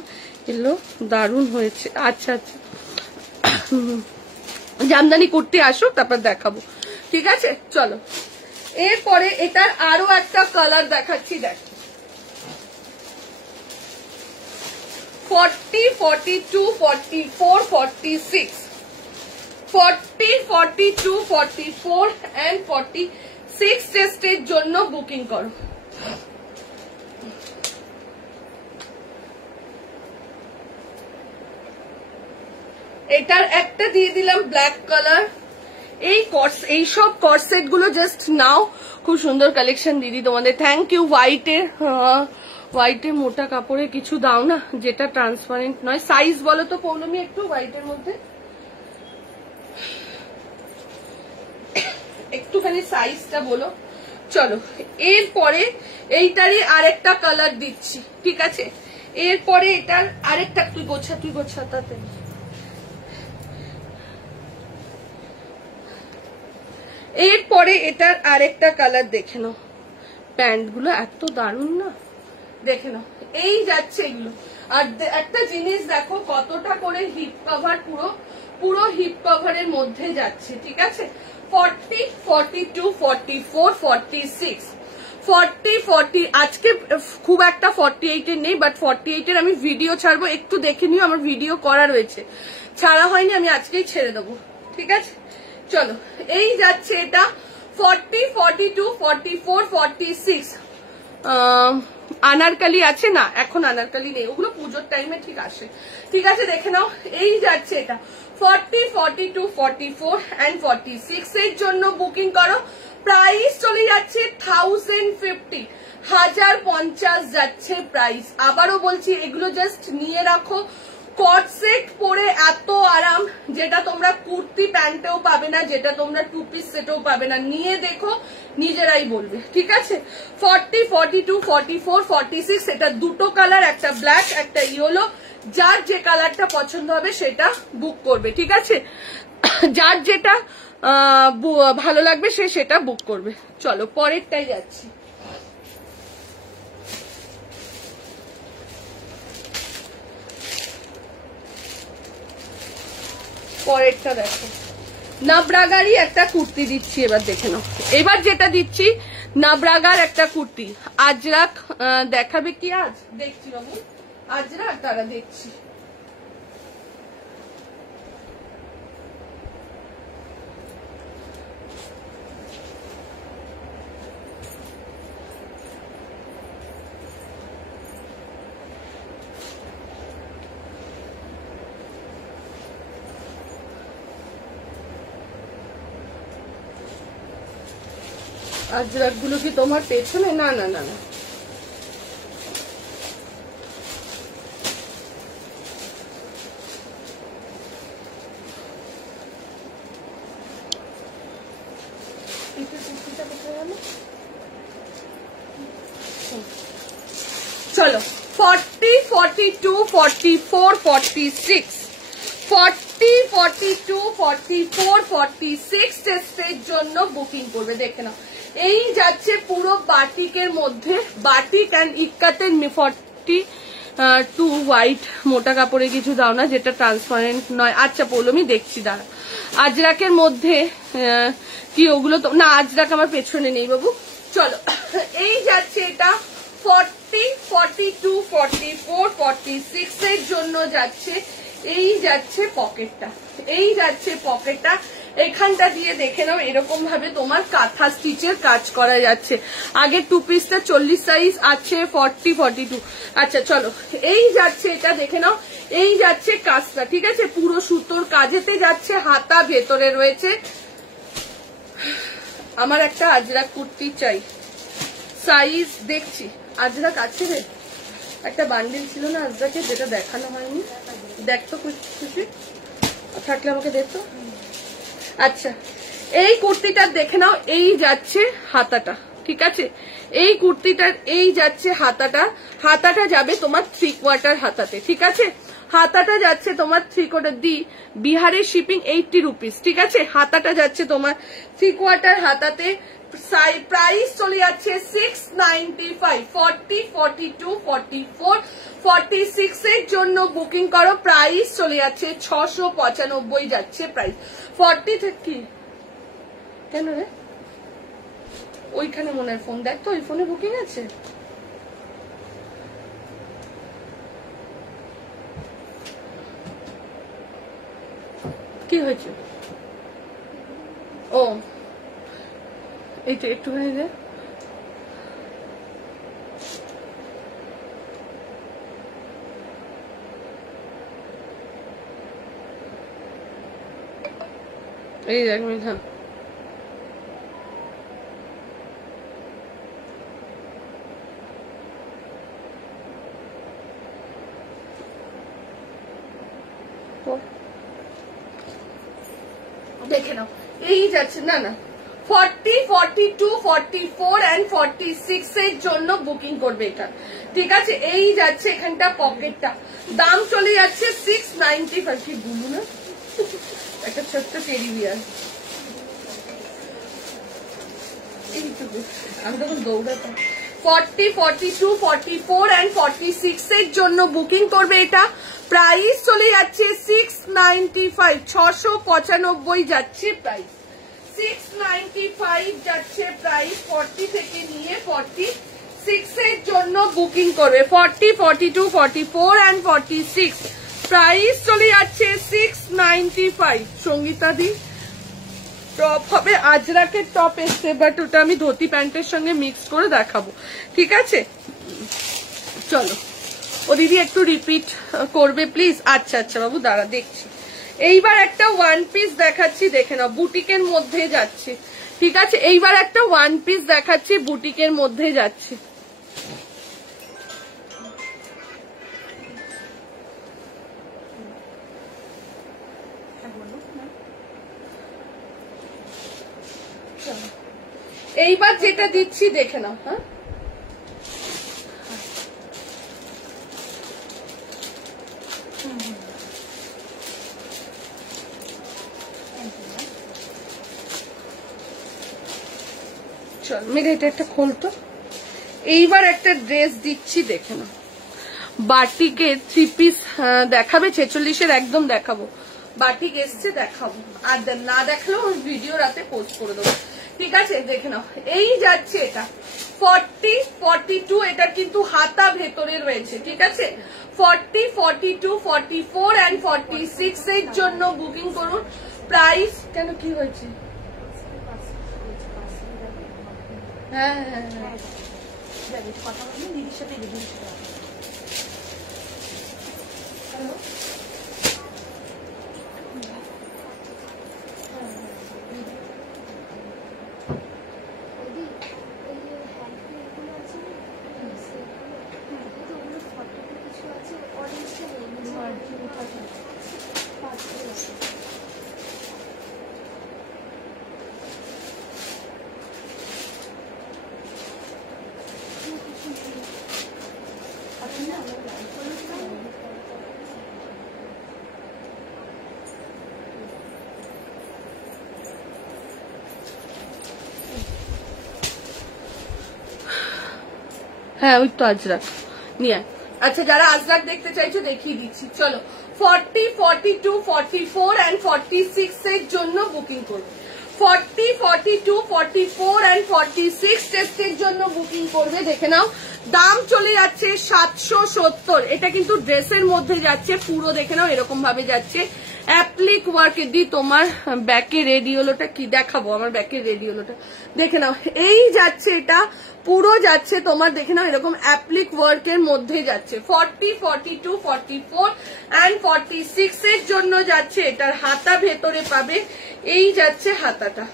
এলো, দারুণ হয়েছে। আচ্ছা আচ্ছা, জামদানি কুর্তি আসুক তারপর দেখাবো, ঠিক আছে, চলো। এরপরে এটার আরো একটা কালার দেখাচ্ছি, দেখ 40, 42, 44, 46, 40, 42, 44 and 46 টেস্টের জন্য বুকিং করো। এটার একটা দিয়ে দিলাম ব্ল্যাক কালার। এইসব কর্সেট গুলো জাস্ট নাও, খুব সুন্দর কালেকশন দিদি তোমাদের, থ্যাংক ইউ। হোয়াইটের মোটা কাপড়ে কিছু দাও না যেটা ট্রান্সপারেন্ট নয়। সাইজ বলো তো পৌলমি একটু, হোয়াইটের মধ্যে একটুখানি সাইজটা বলো, চলো। এরপরে এইটারই আরেকটা কালার দিচ্ছি, ঠিক আছে। এরপরে এটার আরেকটা, তুই গোছা তাতে। এরপরে এটার আরেকটা কালার দেখে নাও, প্যান্ট গুলো এত দারুণ না, দেখে নাও। এই যাচ্ছে এগুলো। আর একটা জিনিস দেখো কতটা করে হিপ কভার, পুরো হিপ কভারের মধ্যে যাচ্ছে, ঠিক আছে। 40, 42, 44, 46, 40, 40 আজকে খুব একটা 48 এর নেই, বাট 48 এর আমি ভিডিও ছাড়বো, একটু দেখে নিও, আমার ভিডিও করা রয়েছে, ছাড়া হয়নি, আমি আজকেই ছেড়ে দেবো, ঠিক আছে, চলো। এই যাচ্ছে এটা 40, 42, 44, 46 আনারকালি আছে না, এখন আনারকালি নেই, ওগুলো পুজোর টাইমে ঠিক আসে, ঠিক আছে, দেখে নাও। এই যাচ্ছে এটা 40, 42, 44 and 46 এর জন্য বুকিং করো। প্রাইস চলে যাচ্ছে 1050, 1050 যাচ্ছে প্রাইস। আবারও বলছি, এগুলো জাস্ট নিয়ে রাখো, কট সেট পরে এত আরাম, যেটা তোমরা কুর্তি প্যান্টেও পাবে না, যেটা তোমরা টু পিস সেটেও পাবে না। নিয়ে দেখো, নিজেরাই বলবে, ঠিক আছে। 40, 42, 44, 46 এটা দুটো কালার, একটা ব্ল্যাক একটা ইয়েলো, যার যে কালারটা পছন্দ হবে সেটা বুক করবে, ঠিক আছে। যার যেটা ভালো লাগবে সে সেটা বুক করবে। চলো পরেরটাই যাচ্ছি। পরেরটা দেখো, নাবরাগারি একটা কুর্তি দিচ্ছি, এবার দেখে নাও। এবার যেটা দিচ্ছি নাবরাগার একটা কুর্তি আজরাক দেখাবে কি আজ দেখছি বাবু আজরাক তারা দেখছি আজরাক গুলো কি তোমার পেছনে না না না না চলো 40, 42, 44, 46 40, 42, 44, 46 টেস্টের জন্য বুকিং করবে দেখে নাও এই যাচ্ছে পুরো বাটিকের মধ্যে বাটিক অ্যান্ড ইক্কাতের 42 হোয়াইট মোটা কাপড়ে কিছু দাও না যেটা ট্রান্সপারেন্ট নয় আচ্ছা পৌলমি দেখছি দাঁড়া আজরাকের মধ্যে কি ওগুলো তো না আজরাক আমার পেছনে নেই বাবু চলো এই যাচ্ছে এটা 40, 42, 44, 46 এর জন্য যাচ্ছে এই যাচ্ছে পকেটটা এই যাচ্ছে পকেটটা এখানটা দিয়ে দেখে নাও এরকম ভাবে তোমার কাঁথা স্টিচের কাজ করা যাচ্ছে আগে 2 পিসটা 40 সাইজ আছে 40, 42 আচ্ছা চলো এই যাচ্ছে এটা দেখে নাও এই যাচ্ছে কাজটা ঠিক আছে পুরো সুতোর কাজেতে যাচ্ছে হাতা ভেতরে রয়েছে আমার একটা আজরাক কুর্তি চাই সাইজ দেখছি আজরাক আছে রে একটা বান্ডিল ছিল না আজরাকে যেটা দেখানো হয়নি দেখতো খুশি থাকলে আমাকে দেখতো আচ্ছা এই কুর্তিটার দেখে নাও এই যাচ্ছে হাতাটা ঠিক আছে এই কুর্তিটার এই যাচ্ছে হাতাটা যাবে তোমার 3/4 হাতাতে ঠিক আছে হাতাটা যাচ্ছে তোমার 3/4 দি বিহারের শিপিং 80 রুপিস ঠিক আছে হাতাটা যাচ্ছে তোমার 3/4 হাতাতে প্রাইস চলে যাচ্ছে 695 40, 42, 44, 46 এর জন্য বুকিং করো প্রাইস চলে যাচ্ছে 695 যাচ্ছে প্রাইস 40 থেকে কি কেন রে ওইখানে মনে হয় ফোন দেখ তো ওই ফোনে বুকিং আছে কি হয়েছে ও এইটা একটুখানি দে এই দেখ মিঠা দেখে নাও এই যাচ্ছে না না 40, 42, 44 and 46 এর জন্য বুকিং করবে এটা ঠিক আছে এই যাচ্ছে এখানটা পকেটটা দাম চলে যাচ্ছে 695 কি বলুন না একটা ছোট্ট টেডি বিয়ার এইটুকু আমি তখন দৌড়াতাম 40, 42, 44 and 46 এর জন্য বুকিং করবে এটা প্রাইস চলে যাচ্ছে 695 695 যাচ্ছে প্রাইস 695 যাচ্ছে প্রাইস 40 থেকে নিয়ে 46 এর জন্য বুকিং করবে 40, 42, 44 and 46 প্রাইস চলে যাচ্ছে 695 সঙ্গীতা দি টপ হবে আজরাকের টপ এসছে বাট ওটা আমি ধুতি প্যান্টের সঙ্গে মিক্স করে দেখাবো ঠিক আছে চলো ও দিদি একটু রিপিট করবে প্লিজ আচ্ছা আচ্ছা বাবু দাঁড়া দেখছি এইবার একটা ওয়ান পিস দেখাচ্ছি দেখে নাও বুটিকের মধ্যে যাচ্ছে ঠিক আছে এইবার একটা ওয়ান পিস দেখাচ্ছি বুটিকের মধ্যে যাচ্ছে এইবার যেটা দিচ্ছি দেখে নাও হ্যাঁ চল মেরে এটা একটা খোলতো এইবার একটা ড্রেস দিচ্ছি দেখে নাও বাটিকের 3 পিস দেখাবে 46 একদম দেখাবো বাটিক এসছে দেখাবো আর না দেখালেও ভিডিও রাতে পোস্ট করে দেবো ঠিক আছে দেখে নাও। এই যাচ্ছে এটা 40, 42, এটা কিন্তু হাতা ভেতরে রয়েছে, ঠিক আছে। 40, 42, 44 and 46 এর জন্য বুকিং করুন। প্রাইস কেন কি হয়েছে? হ্যাঁ হ্যাঁ হ্যাঁ কথা বলি দিদির সাথে, দিদির সাথে। হ্যালো, হ্যাঁ ওই তো আজরাক নিয়ে। আচ্ছা যারা আজরাক দেখতে চাইছো দেখিয়ে দিচ্ছি, চলো। 40, 42, 44 and 46 এর জন্য বুকিং করবে। 40, 42, 44 and 46 টেস্টের জন্য বুকিং করবে। দেখে নাও দাম চলে যাচ্ছে 770। এটা কিন্তু ড্রেসের মধ্যে যাচ্ছে পুরো, দেখে নাও এরকম ভাবে যাচ্ছে। অ্যাপ্লিক ওয়ার্ক দি তোমার ব্যাকের রেডিওলোটা কি দেখাবো, আমার ব্যাকের রেডিওলোটা দেখে নাও। এই যাচ্ছে এটা পুরো যাচ্ছে তোমার, দেখে নাও এরকম অ্যাপ্লিক ওয়ার্কের মধ্যে যাচ্ছে। 40, 42, 44 and 46 এর জন্য যাচ্ছে। এটার হাতা ভেতরে পাবে, এই যাচ্ছে হাতাটা,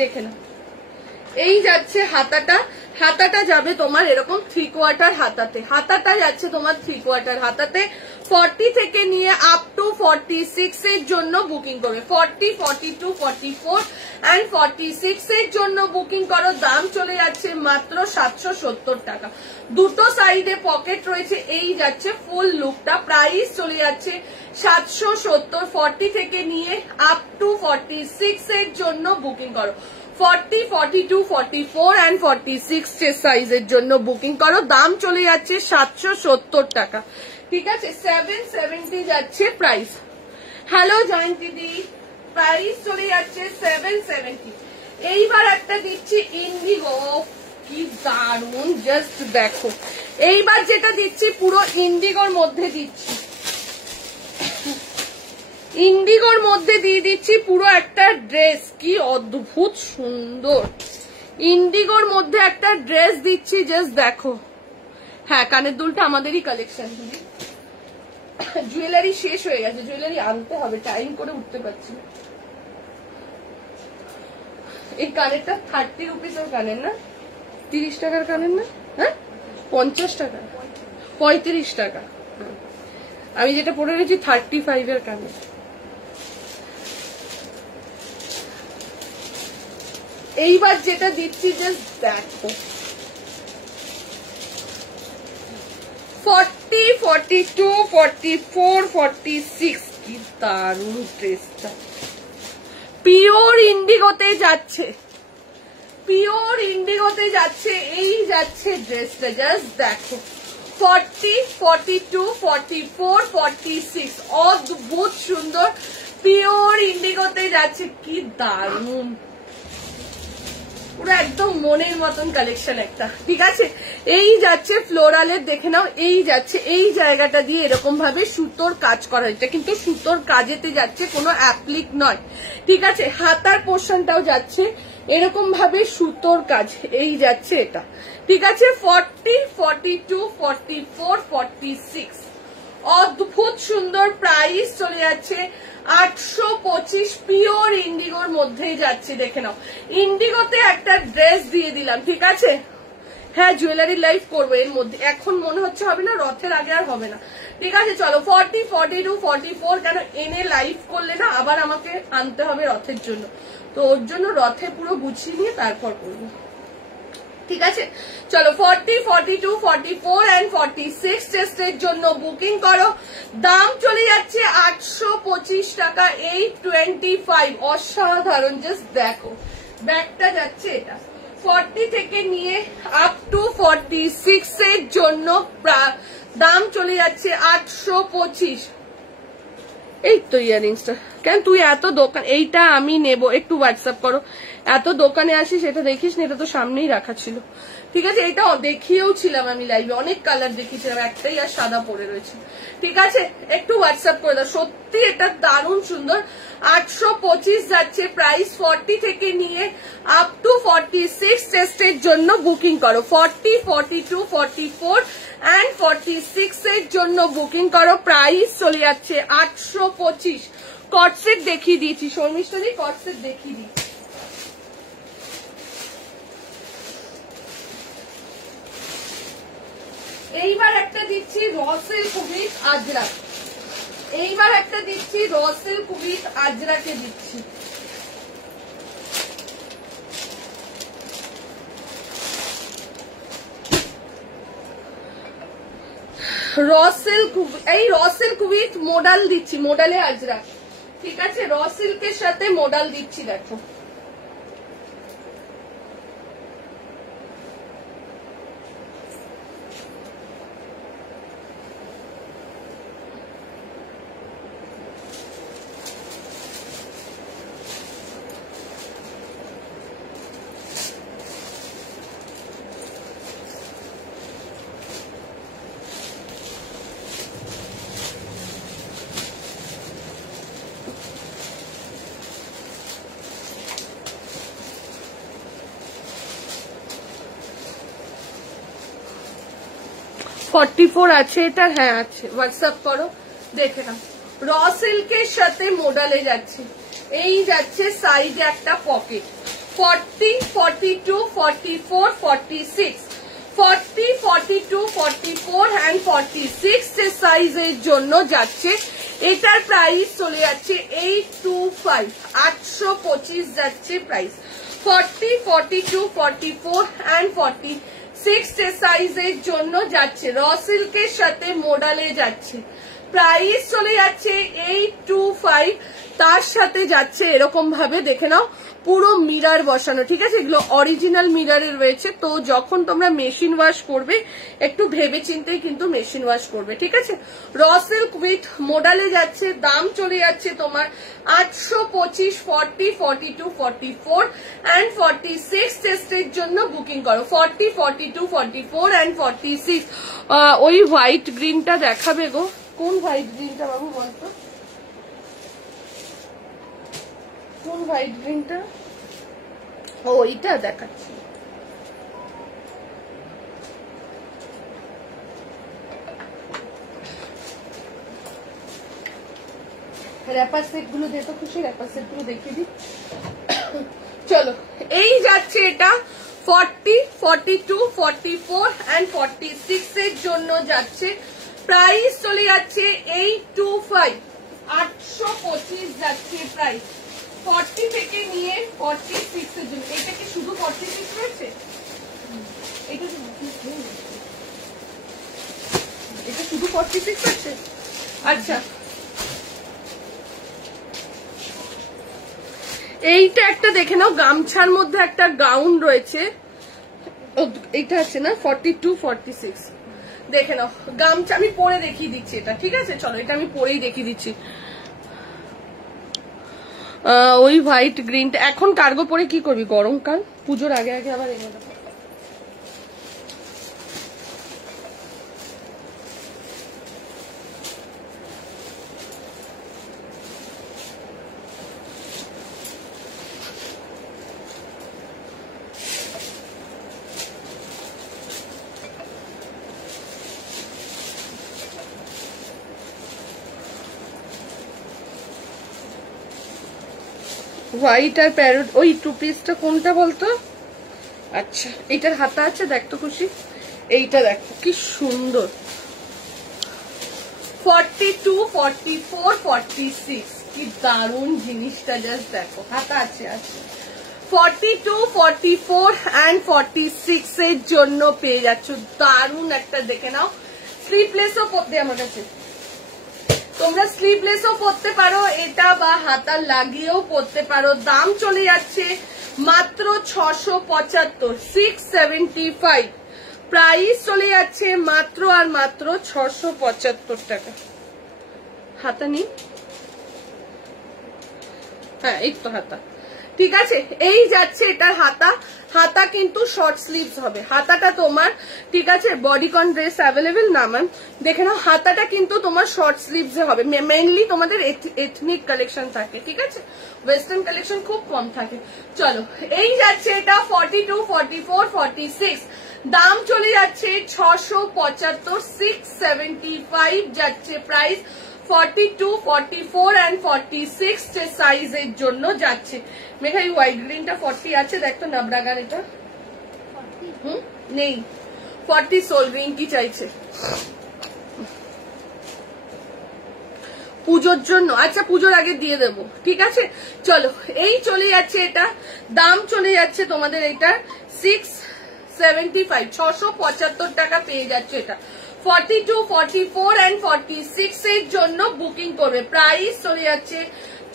দেখে নাও এই যাচ্ছে হাতাটা। হাতাটা যাবে তোমার এরকম 3/4 হাতাতে, হাতাটা যাচ্ছে তোমার 3/4 হাতাতে। 40 থেকে নিয়ে আপ টু 46 এর জন্য বুকিং করবে। 40, 42, 44 and 46 এর জন্য বুকিং করো। দাম চলে যাচ্ছে মাত্র 770 টাকা। দুটো সাইডে পকেট রয়েছে, এই যাচ্ছে ফুল লুকটা। প্রাইস চলে যাচ্ছে 770। 40 থেকে নিয়ে আপ টু 46 এর জন্য বুকিং করো। 40, 42, 44 and 46 সাইজের জন্য বুকিং করো। দাম চলে যাচ্ছে 770 টাকা, ঠিক আছে। 770 যাচ্ছে প্রাইস। হ্যালো জয়ন্তী দি, প্রাইস চলে যাচ্ছে 770। এইবার একটা দিচ্ছি ইন্ডিগো, কি দারুন, জাস্ট দেখো। এইবার যেটা দিচ্ছি পুরো ইন্ডিগোর মধ্যে দিচ্ছি, ইন্ডিগোর মধ্যে দিয়ে দিচ্ছি পুরো একটা ড্রেস, কি অদ্ভুত সুন্দর। ইন্ডিগোর মধ্যে একটা ড্রেস দিচ্ছি, জাস্ট দেখো। হ্যাঁ কানের দুলটা আমাদেরই কালেকশন, দিদি জুয়েলারি শেষ হয়ে গেছে, জুয়েলারি আনতে হবে, টাইম করে উঠতে পারছি না। এই কানেরটা 30 রুপিসের কানের না, 30 টাকার কানের না, হ্যাঁ 50 টাকা, 35 টাকা। আমি যেটা পরে রয়েছি 35 এর কানের। এইবার যেটা দিচ্ছি জাস্ট দেখো, 40, 42, 44, 46, কি দারুণ ড্রেসটা। পিওর ইন্ডিগোতে যাচ্ছে, পিওর ইন্ডিগোতে যাচ্ছে, এই যাচ্ছে ড্রেসটা, জাস্ট দেখো। 40, 42, 44, 46, অদ্ভুত সুন্দর পিওর ইন্ডিগোতে যাচ্ছে, কি দারুণ, পুরো একদম মনের মতন কালেকশন একটা, ঠিক আছে। এই যাচ্ছে ফ্লোরালের, দেখে নাও এই যাচ্ছে, এই জায়গাটা দিয়ে এরকম ভাবে সুতোর কাজ করা হয়েছে, কিন্তু সুতোর কাজেতে যাচ্ছে, কোনো অ্যাপ্লিক নয়, ঠিক আছে। হাতার পোর্শনটাও যাচ্ছে এরকম ভাবে সুতোর কাজ, এই যাচ্ছে এটা, ঠিক আছে। 40, 42, 44, 46, অদ্ভুত সুন্দর। প্রাইস চলে যাচ্ছে 825, পিওর ইন্ডিগোর মধ্যেই যাচ্ছে, দেখে নাও। ইন্ডিগোতে একটা ড্রেস দিয়ে দিলাম, ঠিক আছে। হ্যাঁ জুয়েলারি লাইভ করবো এর মধ্যে, এখন মনে হচ্ছে হবে না, রথের আগে আর হবে না, ঠিক আছে। চলো 40, 42, 44, কেন এনে লাইভ করলে না আবার আমাকে আনতে হবে রথের জন্য, তো ওর জন্য রথে পুরো গুছিয়ে নিয়ে তারপর করবো, ঠিক আছে। চলো 40, 42, 44 and 46 টেস্টের জন্য বুকিং করো। দাম চলে যাচ্ছে 825 টাকা, 825, অসাধারণ, জাস্ট দেখো। ব্যাগটা যাচ্ছে এটা 40 থেকে নিয়ে আপ টু 46 এর জন্য দাম চলে যাচ্ছে 825। এই তো ইয়ারিংসটা কেন তুই এত দোকান, এইটা আমি নেব, একটু হোয়াটসঅ্যাপ করো। এত দোকানে আসিস, এটা দেখিস না? এটা তো সামনেই রাখা ছিল, ঠিক আছে? এটা দেখিয়েও ছিলাম আমি লাইভে, অনেক কালার দেখিয়েছিলাম, একটাই আর সাদা পড়ে রয়েছে, ঠিক আছে? একটু হোয়াটসঅ্যাপ করে দাও। সত্যি এটা দারুণ সুন্দর। 825 যাচ্ছে প্রাইস। 40 থেকে নিয়ে আপ টু 46 চেস্টের জন্য বুকিং করো। 40, 42, 44 and 46 এর জন্য বুকিং করো। প্রাইস চলে যাচ্ছে 825। কটসেট দেখিয়ে দিয়েছি, শর্মিষ্ঠা দি কটসেট দেখিয়ে দিয়েছি। এইবার একটা দিচ্ছি রসেল কুবিট আজরাক। এইবার একটা দিচ্ছি রসেল কুবিট আজরাকে দিচ্ছি। রসেল এই রসেল কুবিট মোডাল দিচ্ছি, মোডালে আজরাক, ঠিক আছে? রসিল্কের সাথে মোডাল দিচ্ছি, দেখো। $44 আছে এটা? হ্যাঁ আছে, হোয়াটসঅ্যাপ করো, দেখে নাও। র সিল্কের সাথে মোডালে যাচ্ছে, এই যাচ্ছে সাইডে একটা পকেট। 40, 42, 44, 46, 40, 42, 44 and 46 সাইজের জন্য যাচ্ছে। এটার প্রাইস চলে যাচ্ছে 825, 825 যাচ্ছে প্রাইস। 40, 42, 44 and 46 সাইজের জন্য যাচ্ছে। র সিল্কের সাথে মোডালে যাচ্ছে, প্রাইস চলে যাচ্ছে 825। তার সাথে যাচ্ছে এরকম ভাবে, দেখে নাও, পুরো মিরার বসানো, ঠিক আছে? এগুলো অরিজিনাল মিরারে রয়েছে, তো যখন তোমরা মেশিন ওয়াশ করবে একটু ভেবে চিন্তেই কিন্তু মেশিন ওয়াশ করবে, ঠিক আছে? র সিল্ক উইথ মোডালে যাচ্ছে, দাম চলে যাচ্ছে তোমার 825। 40, 42, 44 and 46 টেস্টের জন্য বুকিং করো। 40, 42, 44 and 46। ওই হোয়াইট গ্রিনটা দেখাবে গো, কোন হোয়াইট গ্রিনটা বাবু বলতো? কোন হোয়াইট গ্রিনটা? ও এইটা দেখাচ্ছি। র্যাপার সেট গুলো দিয়ে তো খুশি, র্যাপার সেট গুলো দেখিয়ে দিই। চলো, এই যাচ্ছে এটা 40, 42, 44 and 46 এর জন্য যাচ্ছে। প্রাইস চলে যাচ্ছে 825, 825 যাচ্ছে প্রাইস। 40 থেকে নিয়ে 46 এর জন্য। এটা কি শুধু 46 রয়েছে? এটা শুধু 46 আছে? আচ্ছা, এইটা একটা দেখে নাও, গামছার মধ্যে একটা গাউন রয়েছে, এইটা আছে না 42, 46, দেখে নাও গামছা। আমি পরে দেখিয়ে দিচ্ছি এটা, ঠিক আছে? চলো, এটা আমি পরেই দেখিয়ে দিচ্ছি। ওই হোয়াইট গ্রিনটা এখন কার্গো পরে কি করবি? গরমকাল, পুজোর আগে আগে আবার এনে দেবো। হোয়াইট আর প্যারোট, ওই টু পিসটা কোনটা বলতো? আচ্ছা, এইটার হাতা আছে, দেখ তো খুশি, এইটা দেখো কি সুন্দর। 42, 44, 46, কি দারুণ জিনিসটা, জাস্ট দেখো, হাতা আছে। আছে 42, 44 and 46 এর জন্য পেয়ে যাচ্ছ। দারুণ একটা, দেখে নাও। স্লিভলেসও পরতে আমার কাছে, তোমরা স্লিভলেসও পরতে পারো এটা, বা হাতা লাগিয়েও পরতে পারো। দাম চলে যাচ্ছে মাত্র 675, 675। প্রাইস চলে যাচ্ছে মাত্র আর মাত্র 675 টাকা। হাতা নি, হ্যাঁ এই তো হাতা, ঠিক আছে। এই যাচ্ছে এটার হাতা, হাতা কিন্তু শর্ট স্লিভস হবে হাতাটা তোমার, ঠিক আছে। বডিকন ড্রেস অ্যাভেলেবেল না ম্যাম, দেখে নাও হাতাটা কিন্তু তোমার শর্ট স্লিভস হবে। মেইনলি তোমাদের এথনিক কালেকশন থাকে, ঠিক আছে, ওয়েস্টার্ন কালেকশন খুব কম থাকে। চলো এই যাচ্ছে এটা 42, 44, 46, দাম চলে যাচ্ছে 675, 675 যাচ্ছে প্রাইস। 42, 44 and 46 সাইজের জন্য যাচ্ছে। মেঘা এই হোয়াইট গ্রিনটা 40 আছে, দেখ তো নাবরাগান এটা নেই। 40 সোল গ্রিন কি চাইছে পুজোর জন্য? আচ্ছা পুজোর আগে দিয়ে দেবো, ঠিক আছে। চলো এই চলে যাচ্ছে এটা, দাম চলে যাচ্ছে তোমাদের এটা 675, 675 টাকা পেয়ে যাচ্ছে এটা। 42, 44 and 46 এর জন্য বুকিং করবে, প্রাইস চলে যাচ্ছে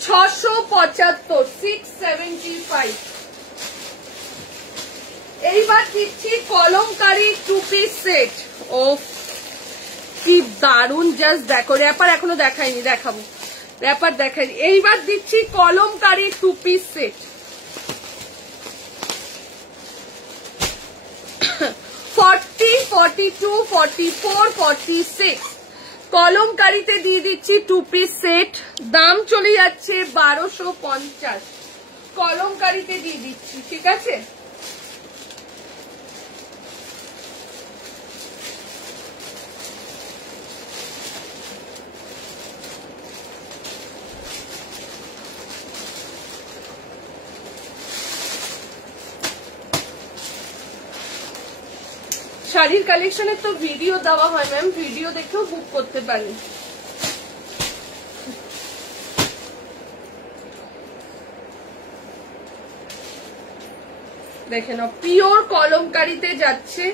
675, 675। এইবার দিচ্ছি কলমকারী 2 পিস সেট। ও কি দারুন, জাস্ট দেখো, র্যাপার এখনো দেখাইনি, দেখাবো, র্যাপার দেখাইনি। এইবার দিচ্ছি কলমকারী 2 পিস সেট। 40, 42, 44, 46 কলমকারীতে দিয়ে দিচ্ছি 2 পিস সেট, দাম চলে যাচ্ছে 1250, কলমকারীতে দিয়ে দিচ্ছি, ঠিক আছে। শাড়ির কালেকশনের তো ভিডিও দেওয়া হয় ম্যাম, ভিডিও দেখেও বুক করতে পারেন। দেখে নাও পিওর কলমকারীতে যাচ্ছে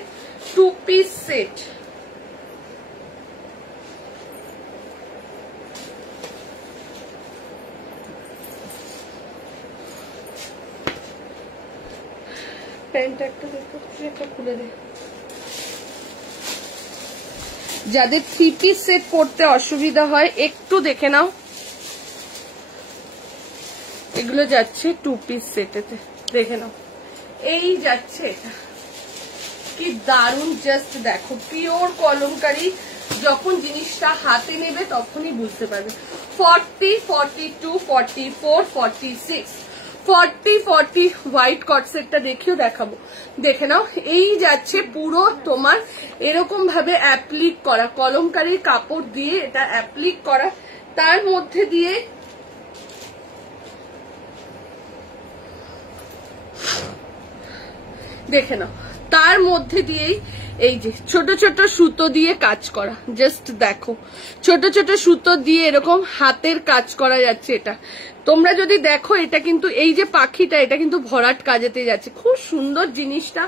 2 পিস সেট। প্যান্ট একটা দেখো, একটা খুলে দে। যাদের 3 পিস সেট পড়তে অসুবিধা হয় একটু দেখে নাও, এগুলো যাচ্ছে 2 পিস সেটেতে, দেখে নাও। এই যাচ্ছে এটা, কি দারুন, জাস্ট দেখো, পিওর কলমকারী। যখন জিনিসটা হাতে নেবে তখনই বুঝতে পারবে। 40, 42, 44, 46, 40, 40 হোয়াইট কট সেটটা দেখিও দেখাবো, দেখে নাও। এই যাচ্ছে পুরো তোমার এরকম ভাবে অ্যাপ্লিক করা, কলমকারীর কাপড় দিয়ে এটা অ্যাপ্লিক করা, তার মধ্যে দিয়ে দেখে নাও, তার মধ্যে দিয়েই এই যে ছোট ছোট সুতো দিয়ে কাজ করা, জাস্ট দেখো, ছোট ছোট সুতো দিয়ে এরকম হাতের কাজ করা যাচ্ছে। এটা তোমরা যদি দেখো, এটা কিন্তু এই যে পাখিটা, এটা কিন্তু ভরাট কাজেতে যাচ্ছে, খুব সুন্দর জিনিসটা।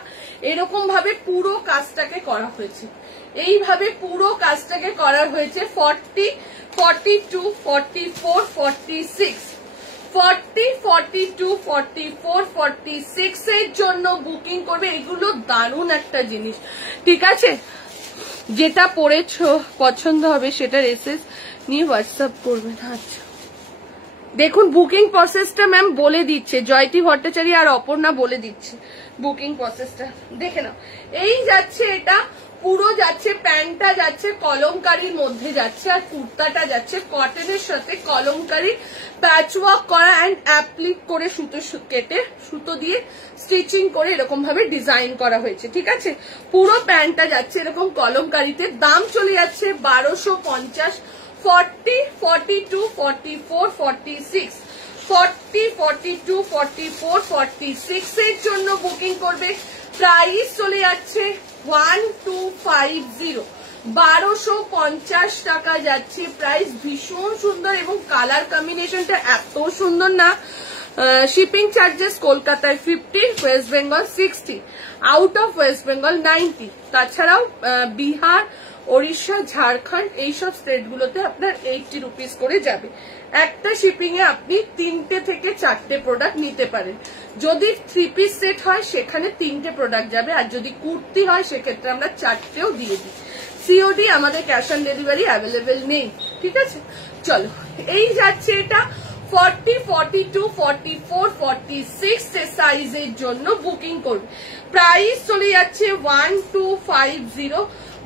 এরকম ভাবে পুরো কাজটাকে করা হয়েছে, এইভাবে পুরো কাজটাকে করা হয়েছে। 40, 42, 44, 46, 40, 42, 44, 46 এর জন্য বুকিং করবে। এগুলো দারুণ একটা জিনিস, ঠিক আছে। যেটা পড়েছো পছন্দ হবে সেটার এসএস নিয়ে হোয়াটসঅ্যাপ করবেন। আচ্ছা দেখুন বুকিং প্রসেসটা ম্যাম বলে দিচ্ছে, জয়তী ভট্টাচার্য আর অপর্ণা বলে দিচ্ছে বুকিং প্রসেসটা, দেখে নাও। এই যাচ্ছে এটা পুরো যাচ্ছে, প্যান্টটা যাচ্ছে কলমকারীর মধ্যে যাচ্ছে, আর কুর্তাটা যাচ্ছে কটনের সাথে কলমকারী প্যাচওয়ার্ক করা অ্যান্ড অ্যাপ্লিক করে সুতো কেটে সুতো দিয়ে স্টিচিং করে এরকম ভাবে ডিজাইন করা হয়েছে, ঠিক আছে। পুরো প্যান্টটা যাচ্ছে এরকম কলমকারীতে, দাম চলে যাচ্ছে 1250। 40, 42, 44, 46, 40, 42, 44, 46 এর জন্য বুকিং করবে। প্রাইস চলে যাচ্ছে 1250, 1250 টাকা যাচ্ছে প্রাইস। ভীষণ সুন্দর এবং কালার কম্বিনেশনটা এত সুন্দর না। শিপিং চার্জেস কলকাতায় 50, West Bengal 60, out of West Bengal 90। তাছাড়াও বিহার, ওড়িশা, ঝাড়খন্ড এইসব স্টেট গুলোতে আপনার 80 রুপিস করে যাবে। একটা শিপিং এ আপনি 3টে থেকে 4টে প্রোডাক্ট নিতে পারেন। যদি 3 পিস সেট হয় সেখানে 3টে প্রোডাক্ট যাবে, আর যদি কুর্তি হয় সেক্ষেত্রে আমরা 4টেও দিয়ে দিই। সিওডি আমাদের ক্যাশ অন ডেলিভারি অ্যাভেলেবেল নেই, ঠিক আছে। চলো এই যাচ্ছে এটা 40, 42, 44, 46 সাইজের জন্য বুকিং করবে। প্রাইস চলে যাচ্ছে 1250,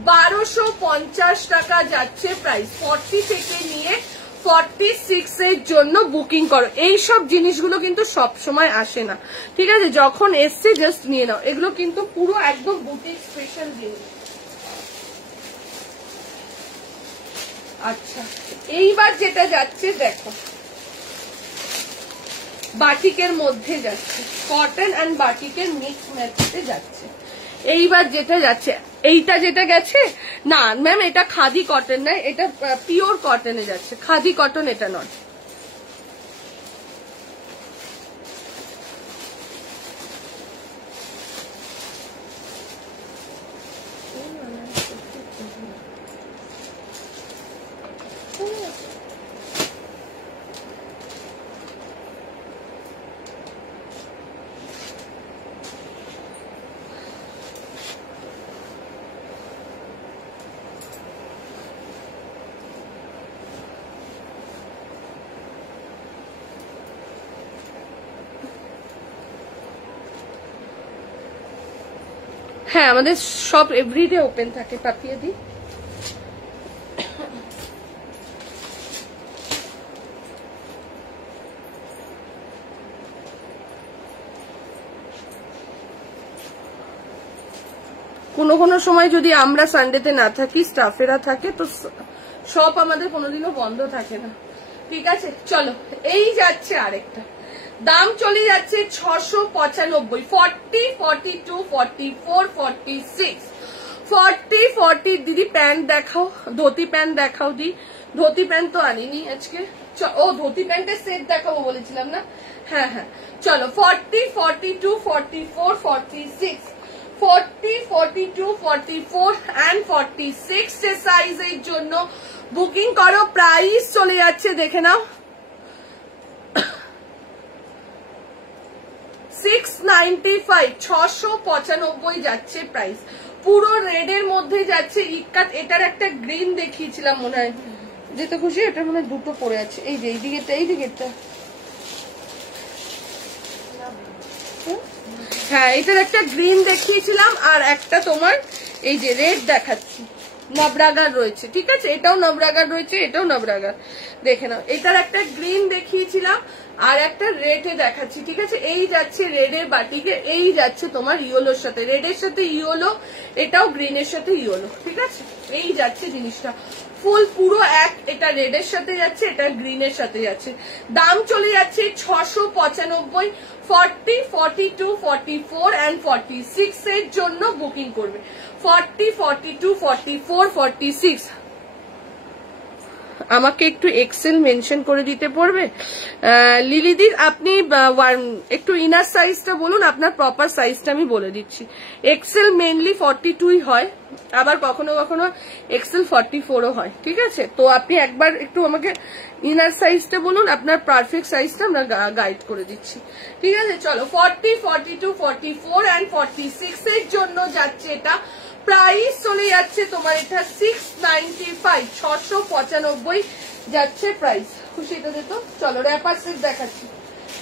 1250 টাকা যাচ্ছে প্রাইস। 40 থেকে নিয়ে 46 এর জন্য বুকিং করো। এইসব জিনিসগুলো কিন্তু সব সময় আসে না, ঠিক আছে? যখন এসছে জাস্ট নিয়ে নাও। এগুলো কিন্তু পুরো একদম বুটিক স্পেশাল জিনিস। আচ্ছা, এইবার যেটা যাচ্ছে দেখো, বাটিকের মধ্যে যাচ্ছে, কটন অ্যান্ড বাটিকের মিক্স ম্যাচতে যাচ্ছে। এইবার যেটা যাচ্ছে, এইটা যেটা গেছে না ম্যাম, এটা খাদি কটন না, এটা পিওর কটনে যাচ্ছে, খাদি কটন এটা নয়। হ্যাঁ, আমাদের সব এভরিডে ওপেন থাকে। পাঠিয়ে দিই। কোনো সময় যদি আমরা সানডেতে না থাকি, স্টাফেরা থাকে, তো সব আমাদের কোনোদিনও বন্ধ থাকে না, ঠিক আছে? চলো, এই যাচ্ছে আরেকটা, দাম চলে যাচ্ছে 695। 40, 42, 44, 46, 40, 40। দিদি প্যান্ট দেখাও, ধুতি প্যান্ট দেখাও দি। ধুতি প্যান্ট তো আনিনি আজকে। ও, ধুতি প্যান্টের সেট দেখাবো বলেছিলাম না? হ্যাঁ হ্যাঁ, চলো। 40, 42, 44, 46, 40, 42, 44 and 46 সাইজের জন্য বুকিং করো। প্রাইস চলে যাচ্ছে, দেখে নাও, 695, 695 যাচ্ছে প্রাইস। পুরো রেডের মধ্যে যাচ্ছে। ইক্কাত, এটার একটা গ্রিন দেখিয়েছিলাম মনে হয়, যেতে খুশি। এটা মনে হয় দুটো পড়ে আছে, এই যে এই দিকেরটা, এই দিকেরটা। হ্যাঁ, এটার একটা গ্রিন দেখিয়েছিলাম, আর একটা তোমার এই যে রেড দেখাচ্ছি, নবরাগার রয়েছে, ঠিক আছে? এটাও নবরাগার রয়েছে, এটাও নবরাগার, দেখে নাও। এটার একটা গ্রিন দেখিয়েছিলাম আর একটা রেডে দেখাচ্ছি, ঠিক আছে? এই যাচ্ছে রেডের বাটিকে, এই যাচ্ছে তোমার ইয়েলোর সাথে, রেডের সাথে ইয়েলো, এটাও গ্রিনের সাথে ইয়েলো, ঠিক আছে? এই যাচ্ছে জিনিসটা ফুল পুরো এক। এটা রেডের সাথে যাচ্ছে, এটা গ্রিনের সাথে যাচ্ছে। দাম চলে যাচ্ছে 695। 40, 42, 44 and 46 এর জন্য বুকিং করবে। 40, 42, 44, 46। আমাকে একটু এক্সেল মেনশন করে দিতে পারবে লিলিদি? আপনি একটু ইনার সাইজটা বলুন, আপনার প্রপার সাইজটা আমি বলে দিচ্ছি। এক্সেল মেনলি 42 হয়, আবার কখনো কখনো এক্সেল 44ও হয়, ঠিক আছে? তো আপনি একবার একটু আমাকে ইনার সাইজটা বলুন, আপনার পারফেক্ট সাইজটা আমরা গাইড করে দিচ্ছি, ঠিক আছে? চলো, 40, 42, 44 and 46 এর জন্য যাচ্ছে এটা। প্রাইস চলে যাচ্ছে তোমার এটা 695, 695 যাচ্ছে প্রাইস। খুশি এটা দিত। চলো, র্যাপার সেট দেখাচ্ছি,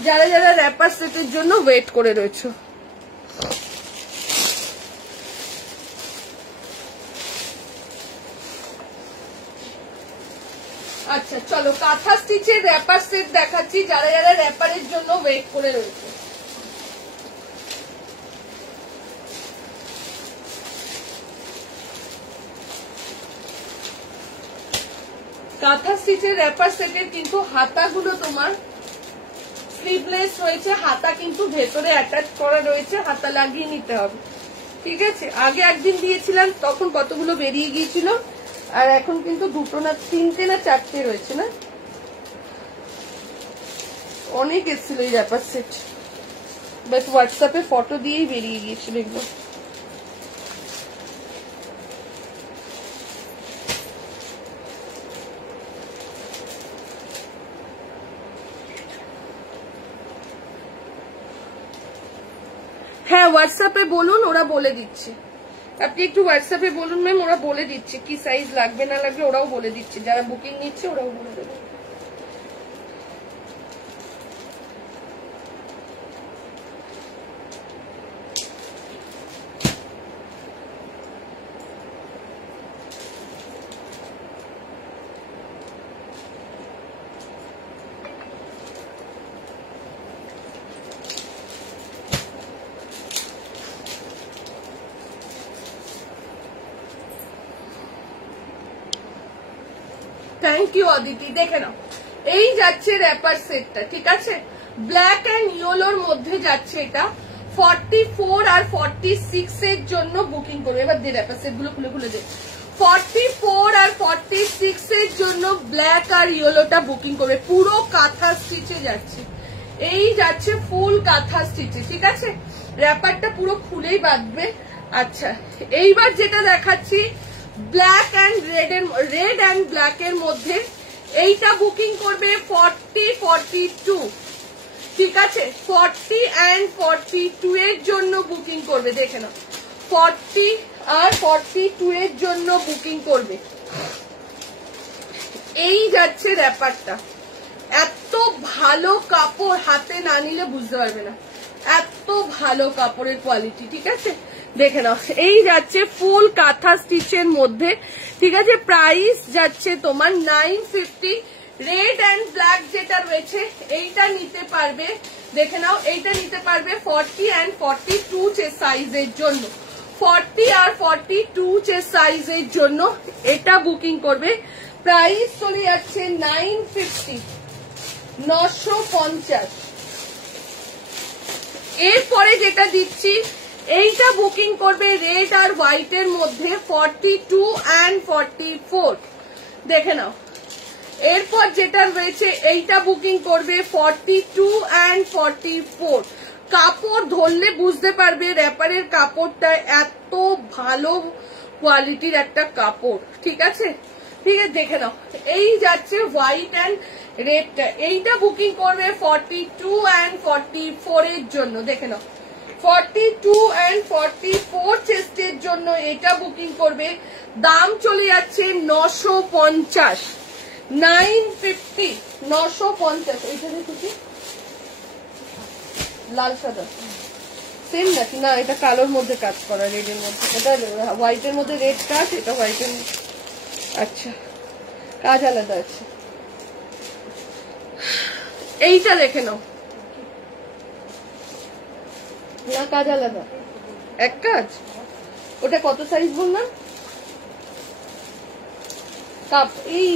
যারা যারা র্যাপার সেটের জন্য ওয়েট করে রয়েছে। আচ্ছা, চলো, কাঁথা স্টিচের র্যাপার সেট দেখাচ্ছি, যারা যারা র্যাপারের জন্য ওয়েট করে রয়েছে। কাঁথা স্টিচের র্যাপার সেটের কিন্তু হাতাগুলো তোমার স্লিভলেস রয়েছে, হাতা কিন্তু ভেতরে অ্যাটাচ করা রয়েছে, হাতা লাগিয়ে নিতে হবে, ঠিক আছে? আগে একদিন দিয়েছিলাম, তখন কতগুলো বেরিয়ে গিয়েছিল, আর এখন কিন্তু দুটো না তিনটে না চারটে রয়েছে, না অনেক এসেছিল এই র্যাপার সেট, বাট হোয়াটসঅ্যাপে ফটো দিয়েই বেরিয়ে গিয়েছিল এগুলো। হ্যাঁ, হোয়াটসঅ্যাপে বলুন, ওরা বলে দিচ্ছে। আপনি একটু হোয়াটসঅ্যাপে বলুন ম্যাম, ওরা বলে দিচ্ছে কি সাইজ লাগবে না লাগবে, ওরাও বলে দিচ্ছে, যারা বুকিং নিচ্ছে ওরাও বলে দেবে। Thank you Aditi. দেখে নাও, এই যাচ্ছে র্যাপার সেটটা, ঠিক আছে, ব্ল্যাক অ্যান্ড ইয়েলোর মধ্যে যাচ্ছে এটা। 44 আর 46 এর জন্য বুকিং করবে। এবার দে র্যাপার সেট গুলো খুলে খুলে দে। 44 আর 46 এর জন্য ব্ল্যাক আর ইয়েলোটা বুকিং করবে। পুরো কাঁথা স্টিচে যাচ্ছে, এই যাচ্ছে ফুল কাঁথা স্টিচে, ঠিক আছে, র্যাপারটা পুরো খুলেই বাঁধবে। আচ্ছা, এইবার যেটা দেখাচ্ছি black and red and black এর মধ্যে, এইটা বুকিং করবে 40 42, ঠিক আছে, 40 and 42 এর জন্য বুকিং করবে। দেখে নাও, 40 আর 42 এর জন্য বুকিং করবে। এই যাচ্ছে র্যাপারটা, এত ভালো কাপড়, হাতে না নিলে বুঝতে পারবে না, এত ভালো কাপড়ের কোয়ালিটি, ঠিক আছে। দেখে নাও, এই যাচ্ছে ফুল কাঁথা স্টিচের মধ্যে, ঠিক আছে, প্রাইস যাচ্ছে তোমার 950। রেড অ্যান্ড ব্ল্যাক যেটা রয়েছে এইটা নিতে পারবে, দেখে নাও, এইটা নিতে পারবে 40 and 42 সাইজের জন্য, 40 আর 42 সাইজের জন্য এটা বুকিং করবে। প্রাইস চলে যাচ্ছে 950, 950। এরপরে যেটা দিচ্ছি, এইটা বুকিং করবে রেড আর হোয়াইটের মধ্যে 42 and 44, দেখে নাও। এরপর যেটা রয়েছে এইটা বুকিং করবে 42 and 44। কাপড় ধরলে বুঝতে পারবে র্যাপারের কাপড়টা এত ভালো কোয়ালিটির একটা কাপড়, ঠিক আছে, ঠিক আছে। দেখে নাও, এই যাচ্ছে হোয়াইট অ্যান্ড রেডটা, এইটা বুকিং করবে 42 and 44 এর জন্য। দেখে নাও, 42 and 44 চেস্টের জন্য এটা বুকিং করবে। দাম চলে যাচ্ছে 950, 950, 950। এইটা দেখুছি লাল সাদা সেম নাকি না? এটা কালোর মধ্যে কাজ করা, রেডের মধ্যে, এটা হোয়াইটের মধ্যে রেড কাজ, এটা হোয়াইটের। আচ্ছা, কাজ আলাদা আছে। এইটা দেখে নাও, না কাজ আলাদা, এক কাজ। ওটা কত সাইজ বললাম? কাপ এই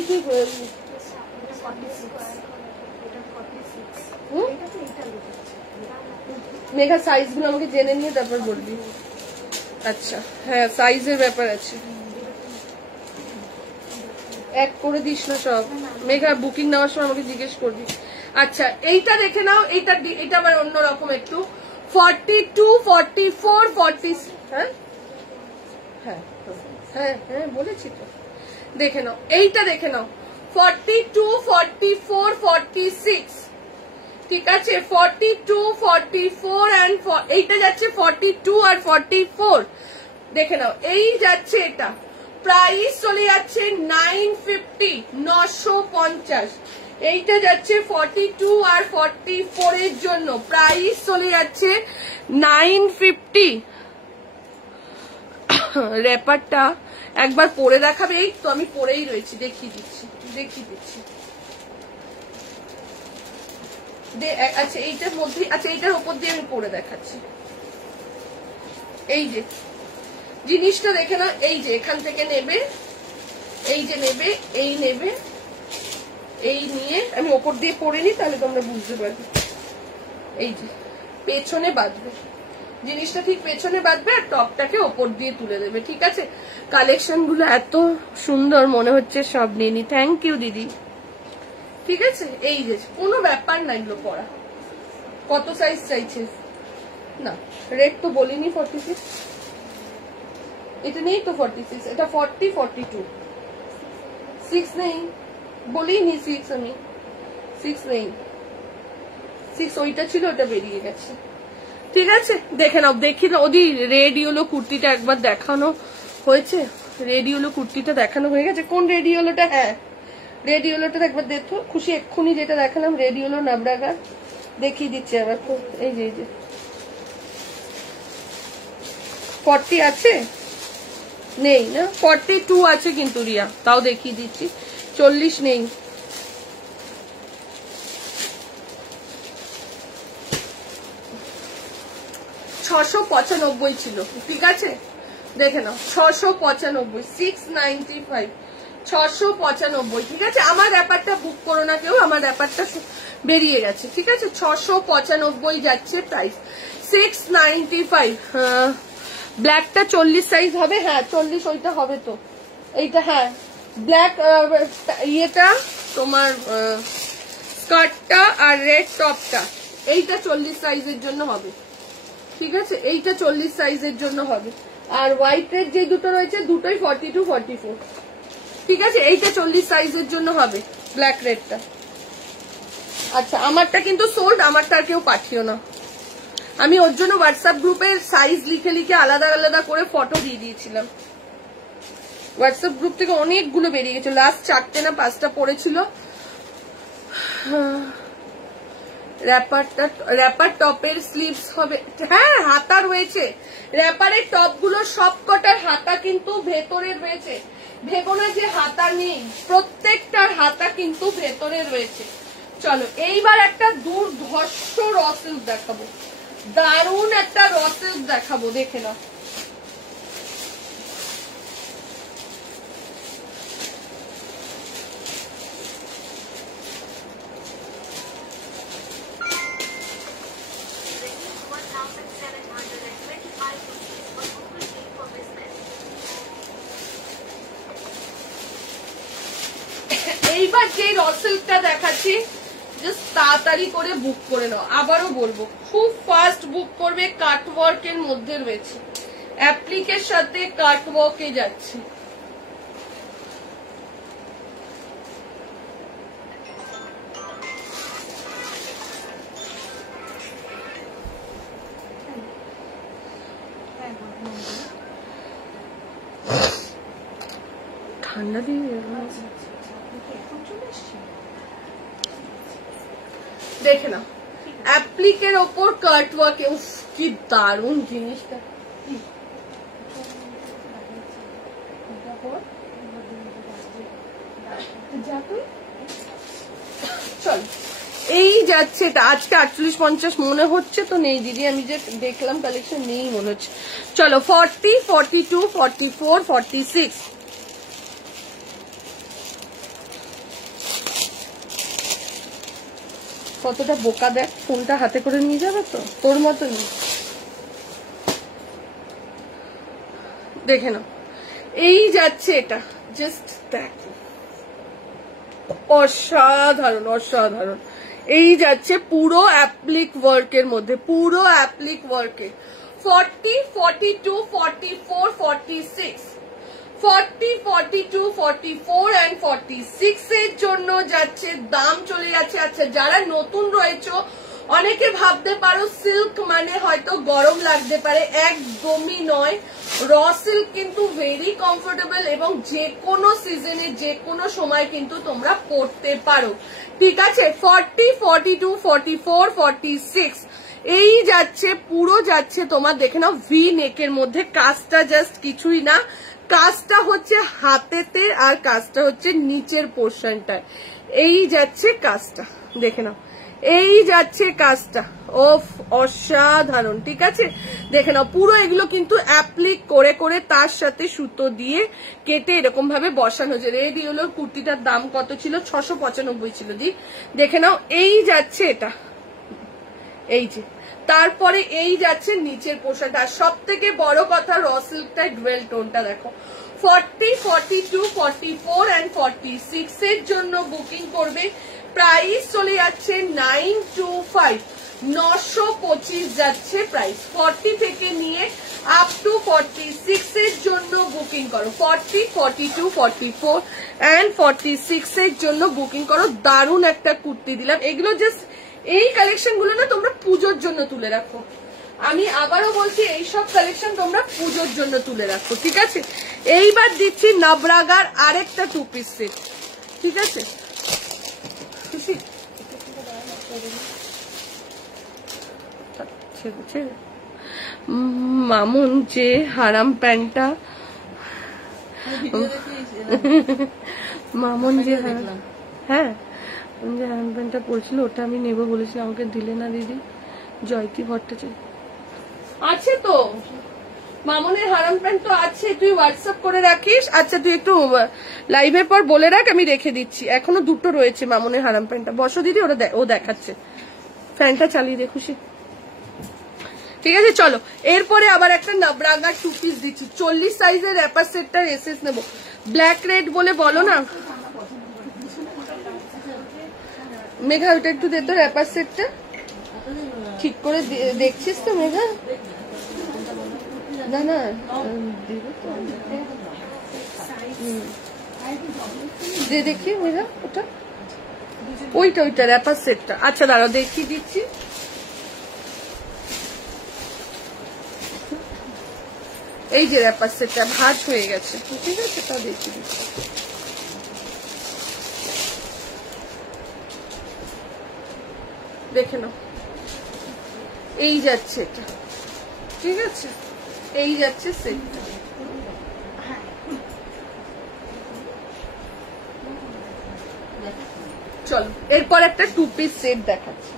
মেঘা সাইজ গুলো আমাকে জেনে নিয়ে তারপর বলবি। আচ্ছা, হ্যাঁ, সাইজের ব্যাপার আছে, এক করে দিস না সব। মেঘা বুকিং নেওয়ার সময় আমাকে জিজ্ঞেস করবি। আচ্ছা, এইটা দেখে নাও, এইটা এটা আবার অন্যরকম একটু। 42, 44, 40, হ্যাঁ হ্যাঁ হ্যাঁ হ্যাঁ বলেছি তো। দেখে নাও, এইটা দেখে নাও, 42, 44, 46, ঠিক আছে, 42, 44 and এইটা যাচ্ছে 42 আর 44। দেখে নাও, এই যাচ্ছে এটা, প্রাইস চলে যাচ্ছে 950, 950। এইটা যাচ্ছে 42 আর 44 এর জন্য, প্রাইস চলে যাচ্ছে 950। র্যাপারটা একবার পরে দেখাবে, এই তো আমি পরেই রয়েছি, দেখিয়ে দিচ্ছি। আচ্ছা, এইটার মধ্যে, আচ্ছা এইটার উপর দিয়ে আমি পরে দেখাচ্ছি। এই যে জিনিসটা দেখে না, এই যে এখান থেকে নেবে, এই যে নেবে, এই নেবে, এই নিয়ে আমি ওপর দিয়ে পরে নি, তাহলে তোমরা বুঝতে পারবে। এই যে পেছনে বাঁধবে, জিনিসটা ঠিক পেছনে বাঁধবে আর টপটাকে ওপর দিয়ে তুলে দেবে, ঠিক আছে। কালেকশন গুলো এত সুন্দর, মনে হচ্ছে সব নিয়ে নি। থ্যাংক ইউ দিদি, ঠিক আছে। এই যে কোনো ব্যাপার না এগুলো পড়া। কত সাইজ চাইছিস? না, রেড তো বলিনি 46, এটা নেই তো 46, এটা 40, 42, 6 নেই, বলিনি 6, আমি 6 নেই, 6 ওইটা ছিল, ওটা বেরিয়ে গেছে, ঠিক আছে। দেখে নাও, দেখি ওদি রেড ইয়েলো কুর্তিটা একবার দেখানো হয়েছে, রেড ইয়েলো কুর্তিটা দেখানো হয়ে গেছে। কোন রেড ইয়েলোটা? হ্যাঁ, রেড ইয়েলোটা একবার দেখো খুশি, এক্ষুনি যেটা দেখালাম রেড ইয়েলো নাবরাগা, দেখিয়ে দিচ্ছি আবার। এই যে 40 আছে, নেই না, 42 আছে কিন্তু রিয়া, তাও দেখিয়ে দিচ্ছি। 40 নেই, $695 ছিল, ঠিক আছে। দেখে নাও, 695, 695, 695, ঠিক আছে। আমার র্যাপারটা বুক করো না কেউ, আমার র্যাপারটা বেরিয়ে গেছে, ঠিক আছে। 695 যাচ্ছে প্রাইস। 695। ব্ল্যাকটা 40 সাইজ হবে, হ্যাঁ 40 ওইটা হবে তো, এইটা হ্যাঁ ব্ল্যাক ইয়েটা তোমার স্কার্টটা আর রেড টপটা, এইটা 40 সাইজের জন্য হবে, ঠিক আছে। এইটা 40 সাইজের জন্য হবে। আর হোয়াইটের যে দুটো রয়েছে দুটোই 42 44, ঠিক আছে। এইটা 40 সাইজের জন্য হবে ব্ল্যাক রেডটা। আচ্ছা আমারটা কিন্তু সোল্ড, আমারটা আর কেউ পাঠিও না। আমি ওর জন্য হোয়াটসঅ্যাপ গ্রুপের সাইজ লিখে লিখে আলাদা আলাদা করে ফটো দিয়ে দিয়েছিলাম। হোয়াটসঅ্যাপ গ্রুপ থেকে অনেকগুলো বেরিয়ে গেছে, লাস্ট 4টে না 5টা পড়েছিল। র্যাপার টপের স্লিভস হবে, হ্যাঁ হাতা রয়েছে। র্যাপারের টপ গুলো সব কটার হাতা কিন্তু ভেতরে রয়েছে, ভেবো না যে হাতা নেই, প্রত্যেকটার হাতা কিন্তু ভেতরে রয়েছে। চলো এইবার একটা দুর্ধর্ষ র সিল্ক দেখাবো, দারুণ একটা র সিল্ক দেখাবো, দেখে নাও। এইবার যে র সিল্কটা দেখাচ্ছি জাস্ট তাড়াতাড়ি করে বুক করে নাও। আবারও বলবো খুব ফাস্ট বুক করবে, কাটওয়ার্কের মধ্যে রয়েছে, অ্যাপ্লিকের সাথে কাটওয়ার্কে যাচ্ছে। ঠান্ডা দিয়ে দেখে না অ্যাপ্লিকের ওপর কাটওয়ার্কে, উফ কি দারুণ জিনিসটা। চল এই যাচ্ছে এটা, আজকে 48-50 মনে হচ্ছে তো নেই দিদি, আমি যে দেখলাম কালেকশন নেই মনে হচ্ছে। চলো 40, 42, 44, 46। কতটা বোকা দেখ, ফোনটা হাতে করে নিয়ে যাবে তো তোর মতনই। দেখে নাও এই যাচ্ছে এটা, জাস্ট দেখো অসাধারণ অসাধারণ। এই যাচ্ছে পুরো অ্যাপ্লিক ওয়ার্কের মধ্যে, পুরো অ্যাপ্লিক ওয়ার্কে। 40, 42, 44, 46, 40, 42, 44 and 46 এর জন্য যাচ্ছে, দাম চলে যাচ্ছে। আচ্ছা যারা নতুন রয়েছে অনেকে ভাবতে পারো সিল্ক মানে হয়তো গরম লাগতে পারে, একদমই নয়। র সিল্ক কিন্তু ভেরি কমফোর্টেবল এবং যে কোনো সিজনে যে কোনো সময় কিন্তু তোমরা পরতে পারো, ঠিক আছে। 40, 42, 44, 46 এই যাচ্ছে, পুরো যাচ্ছে তোমার দেখে নাও ভি নেকের মধ্যে। কাজটা জাস্ট কিছুই না, কাজটা হচ্ছে হাতেতে আর কাজটা হচ্ছে নিচের পোর্শনটায়। এই যাচ্ছে কাজটা দেখে নাও, এই যাচ্ছে কাজটা, ওফ অসাধারণ, ঠিক আছে। দেখে নাও পুরো এগুলো কিন্তু অ্যাপ্লিক করে করে তার সাথে সুতো দিয়ে কেটে এরকম ভাবে বসানো হয়েছে। রেড ইয়েলোর কুর্তিটার দাম কত ছিল? 695 ছিল দি। দেখে নাও এই যাচ্ছে এটা, এই যে তারপরে এই যাচ্ছে নিচের পোর্শনটা। সব থেকে বড় কথা র সিল্কটা ডুয়েল টোনটা দেখো। 40, 42, 44 and 46 এর জন্য বুকিং করবে। প্রাইস চলে যাচ্ছে 925, 925 যাচ্ছে প্রাইস। 40 থেকে নিয়ে আপ টু 46 এর জন্য বুকিং করো। 40, 42, 44 and 46 এর জন্য বুকিং করো। দারুণ একটা কুর্তি দিলাম। এগুলো জাস্ট এই কালেকশন গুলো না তোমরা পুজোর জন্য তুলে রাখো। আমি আবারও বলছি এইসব কালেকশন তোমরা পুজোর জন্য তুলে রাখো, ঠিক আছে। এইবার দিচ্ছি নবরাগার আরেকটা 2 পিস সেট, ঠিক আছে। খুশি মামুন যে হারাম প্যান্টটা, মামুন যে হ্যাঁ যে হারাম প্যান্টটা পড়ছিল ওটা আমি নেবো বলেছিলাম, আমাকে দিলে না দিদি। জয়তী ভট্টাচার্য আছে তো, মামুনের হারাম প্যান্ট তো আছে, তুই হোয়াটসঅ্যাপ করে রাখিস। আচ্ছা তুই একটু লাইভের পর বলে রাখ, আমি রেখে দিচ্ছি। এখনো দুটো রয়েছে মামুনের হারাম প্যান্টটা। বসো দিদি, ও দেখাচ্ছে। ফ্যানটা চালিয়ে দে খুশি। ঠিক আছে চলো, এরপরে আবার একটা নবরাগা 2 পিস দিচ্ছি। 40 সাইজের র্যাপার সেটটার এসএস নেবো। ব্ল্যাক রেড বলে বলো না মেঘা, ওটা একটু দে তো র্যাপার সেটটা ঠিক করে দেখছিস তো মেঘা? না না দে দেখি মেঘা, ওইটা র্যাপার সেটটা। আচ্ছা দাঁড়াও দেখিয়ে দিচ্ছি। এই যে র্যাপার সেটটা ভাঁজ হয়ে গেছে, ঠিক আছে, তা দেখিয়ে দিচ্ছি। দেখে নাও, এই যাচ্ছে এটা, ঠিক আছে, এই যাচ্ছে সেটটা। চলো এরপর একটা 2 পিস সেট দেখাচ্ছি।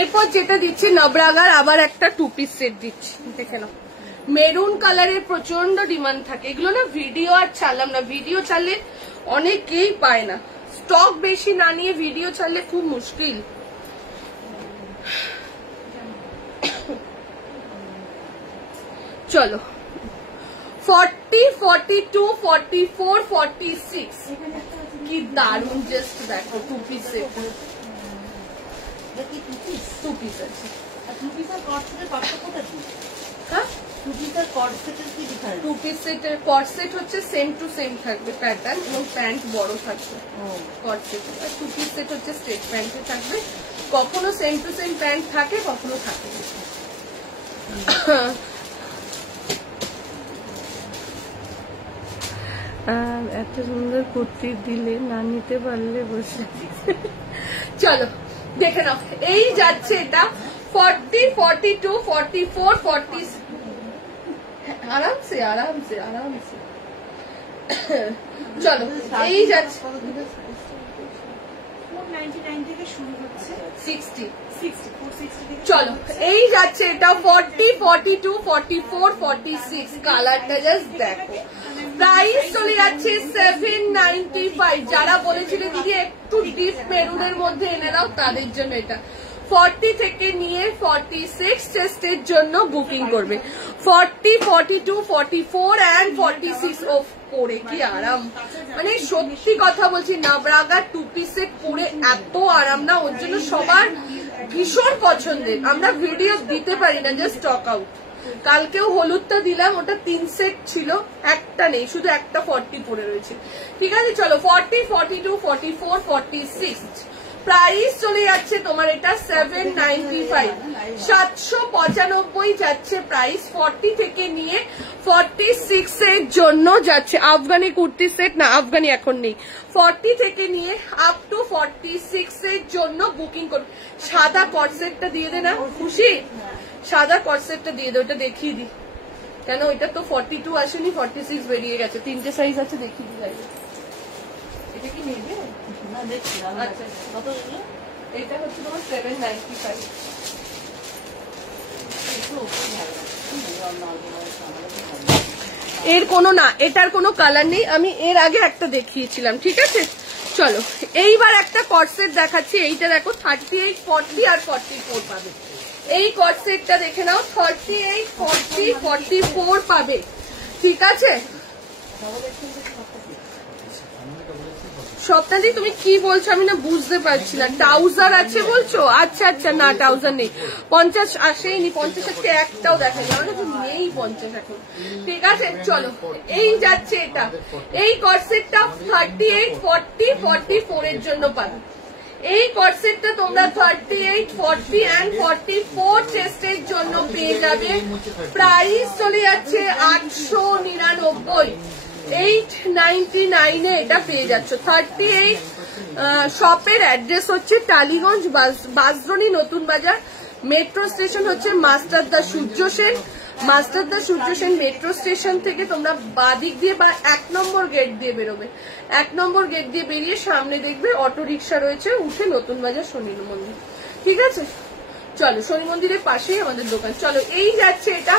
এরপর যেটা দিচ্ছি নবরাগার আবার একটা 2 পিস সেট দিচ্ছি, দেখে নাও। মেরুন কালারের প্রচন্ড ডিমান্ড থাকে, এগুলো না ভিডিও আর ছাড়লাম না, ভিডিও ছাড়লে অনেকেই পায় না, স্টক বেশি না নিয়ে ভিডিও ছাড়লে খুব মুশকিল। চলো 40, 42, 44, 46 কি দারুন, জাস্ট দেখো 2 পিস সেট। 2 পিস আছে। 2 পিসের কট সেটের পার্থক্যটা কি? হ্যাঁ, 2 পিসের কট সেটের কি ডিফারেন্স? 2 পিস সেটের কট সেট হচ্ছে সেম টু সেম থাকবে প্যাটার্ন এবং প্যান্ট বড় থাকবে কট সেট, আর 2 পিস সেট হচ্ছে স্ট্রেট প্যান্টে থাকবে। কখনো সেম টু সেম প্যান্ট থাকে, কখনো থাকে না। এত সুন্দর কুর্তি দিলে না নিতে পারলে বসে। চলো দেখে নাও, এই যাচ্ছে এটা 40, 42, 44, 40 আরামসে আরামসে আরামসে। চলো এই যাচ্ছে 499 থেকে শুরু হচ্ছে 60। 460 থেকে। চলো এই যাচ্ছে এটা 40, 42, 44, 46 কালারটা জাস্ট দেখো। প্রাইস চলে যাচ্ছে 795। যারা বলেছিলেন দিদি একটু ডিপ মেরুনের মধ্যে এনে দাও, তাদের জন্য এটা 40 থেকে নিয়ে 46 চেস্টের জন্য বুকিং করবে। 40, 42, 44 and 46 অফ পরে কি আরাম, মানে সত্যি কথা বলছি, নবরাগা 2 পিস সেট পরে এত আরাম না, ওর জন্য সবার ভীষণ পছন্দের। আমরা ভিডিও দিতে পারি না, জাস্ট স্টক আউট। কালকেও হলুদটা দিলাম, ওটা 3 সেট ছিল, একটা নেই, শুধু একটা 40 পরে রয়েছে। ঠিক আছে চলো 40, 42, 44, 46 প্রাইস চলে যাচ্ছে তোমার এটা 795, 795 যাচ্ছে প্রাইস। 40 থেকে নিয়ে 46 এর জন্য যাচ্ছে। আফগানি কুর্তি সেট না, আফগানি এখন নেই। 40 থেকে নিয়ে আপ টু 46 এর জন্য বুকিং করবে। সাদা কটসেটটা দিয়ে দে না খুশি, সাদা কটসেটটা দিয়ে দে, ওটা দেখিয়ে দি। কেন ওইটা তো 42 আসেনি, 46 বেরিয়ে গেছে, 3টে সাইজ আছে, দেখিয়ে দি। এটা কি নেবে? আচ্ছা কত? এটা হচ্ছে তোমার 795। এর কোনো না, এটার কোনো কালার নেই, আমি এর আগে একটা দেখিয়েছিলাম। ঠিক আছে চলো এইবার একটা কটসেট দেখাচ্ছি। এইটা দেখো 38, 40 আর 44 পাবে। এই কটসেটটা দেখে নাও, 38, 40, 44 পাবে। ঠিক আছে স্বপ্নাদি তুমি কি বলছো আমি না বুঝতে পারছি না। ট্রাউজার আছে বলছো? আচ্ছা আচ্ছা, না ট্রাউজার নেই, 50 আসেইনি, 50 আজকে একটাও দেখায়নি, আমার কাছে নেই 50 এখন। ঠিক আছে চলো, এই যাচ্ছে এটা, এই কর্সেটটা 38, 40, 44 এর জন্য পাবে। এই কর্সেটটা তোমরা 38, 40 and 44 চেস্টের জন্য পেয়ে যাবে। প্রাইস চলে যাচ্ছে 899, 899 এ এটা পেয়ে যাচ্ছ। 38 শপের অ্যাড্রেস হচ্ছে টালিগঞ্জ বাসরনি নতুন বাজার, মেট্রো স্টেশন হচ্ছে মাস্টারদা সূর্য সেন। মাস্টারদা সূর্য সেন মেট্রো স্টেশন থেকে তোমরা বাদিক দিয়ে বা 1 নম্বর গেট দিয়ে বেরোবে, 1 নম্বর গেট দিয়ে বেরিয়ে সামনে দেখবে অটো রিক্সা রয়েছে, উঠে নতুন বাজার শনি মন্দির। ঠিক আছে চলো, শনি মন্দিরের পাশেই আমাদের দোকান। চলো এই যাচ্ছে এটা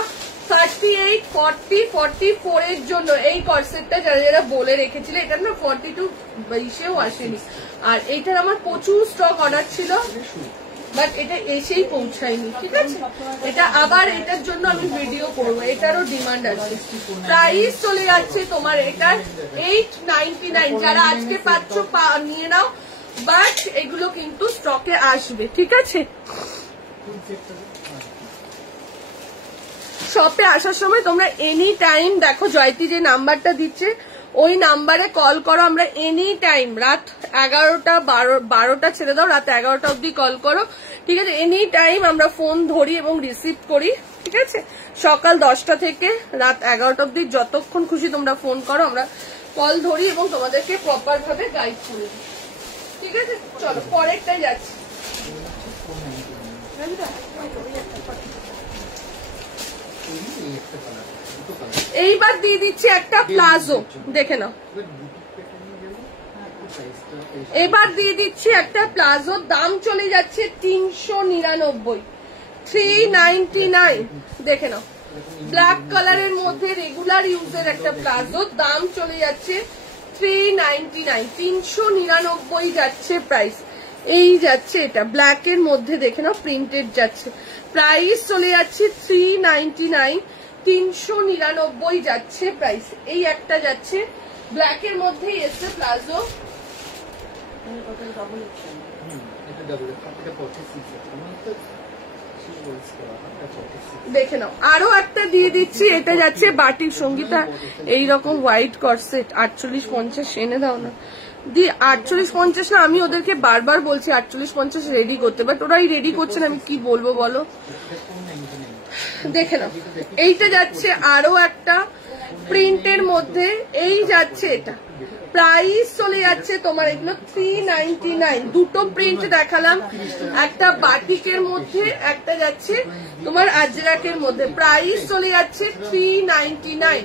38, 40, 44 এর জন্য এই কর্সেটটা যারা যারা বলে রেখেছিল, এটা না 42 ইসেও আসেনি। আর এইটার আমার প্রচুর স্টক অর্ডার ছিল, বাট এটা এসেই পৌঁছায়নি। ঠিক আছে, এটা আবার এটার জন্য আমি ভিডিও করবো, এটারও ডিমান্ড আছে। প্রাইস চলে যাচ্ছে তোমার এটার 899, যারা আজকে পাচ্ছ নিয়ে নাও, বাট এগুলো কিন্তু স্টকে আসবে। ঠিক আছে, শপে আসার সময় তোমরা এনি টাইম দেখো জয়তি যে নাম্বারটা দিচ্ছে ওই নাম্বারে কল করো। আমরা এনি টাইম রাত 11টা 12টা ছেড়ে দাও, রাত 11টা অব্দি কল করো। ঠিক আছে, এনি টাইম আমরা ফোন ধরি এবং রিসিভ করি। ঠিক আছে, সকাল 10টা থেকে রাত 11টা অব্দি যতক্ষণ খুশি তোমরা ফোন করো, আমরা কল ধরি এবং তোমাদেরকে প্রপার ভাবে গাইড করে দিই। ঠিক আছে চলো পরেরটাই যাচ্ছি। এইবার দিয়ে দিচ্ছি একটা প্লাজো, দেখে নাও। এবার দিয়ে দিচ্ছি একটা প্লাজো, দাম চলে যাচ্ছে 399, 399, দেখে নাও। ব্ল্যাক কালারের মধ্যে রেগুলার ইউজের একটা প্লাজো, দাম চলে যাচ্ছে 399, 399 যাচ্ছে প্রাইস। এই যাচ্ছে এটা ব্ল্যাক এর মধ্যে, দেখে নাও প্রিন্টেড যাচ্ছে, প্রাইস চলে যাচ্ছে 399, 399 যাচ্ছে প্রাইস। এই একটা যাচ্ছে ব্ল্যাক এর মধ্যে এসে প্লাজো, দেখে নাও। আরো একটা দিয়ে দিচ্ছি, এটা যাচ্ছে বাটিক সঙ্গীতা, এইরকম হোয়াইট কর্সেট 48-50 এনে দাও না দি, 48-50 না, আমি ওদেরকে বারবার বলছি 48-50 রেডি করতে, বাট ওরাই রেডি করছে না, আমি কি বলবো বলো। দেখে নাও, এইটা যাচ্ছে আরো একটা প্রিন্টের মধ্যে, এই যাচ্ছে এটা, প্রাইস চলে যাচ্ছে তোমার এগুলো 399, দুটো প্রিন্ট দেখালাম, একটা বাটিকের মধ্যে, একটা যাচ্ছে তোমার আজরাকের মধ্যে, প্রাইস চলে যাচ্ছে 399,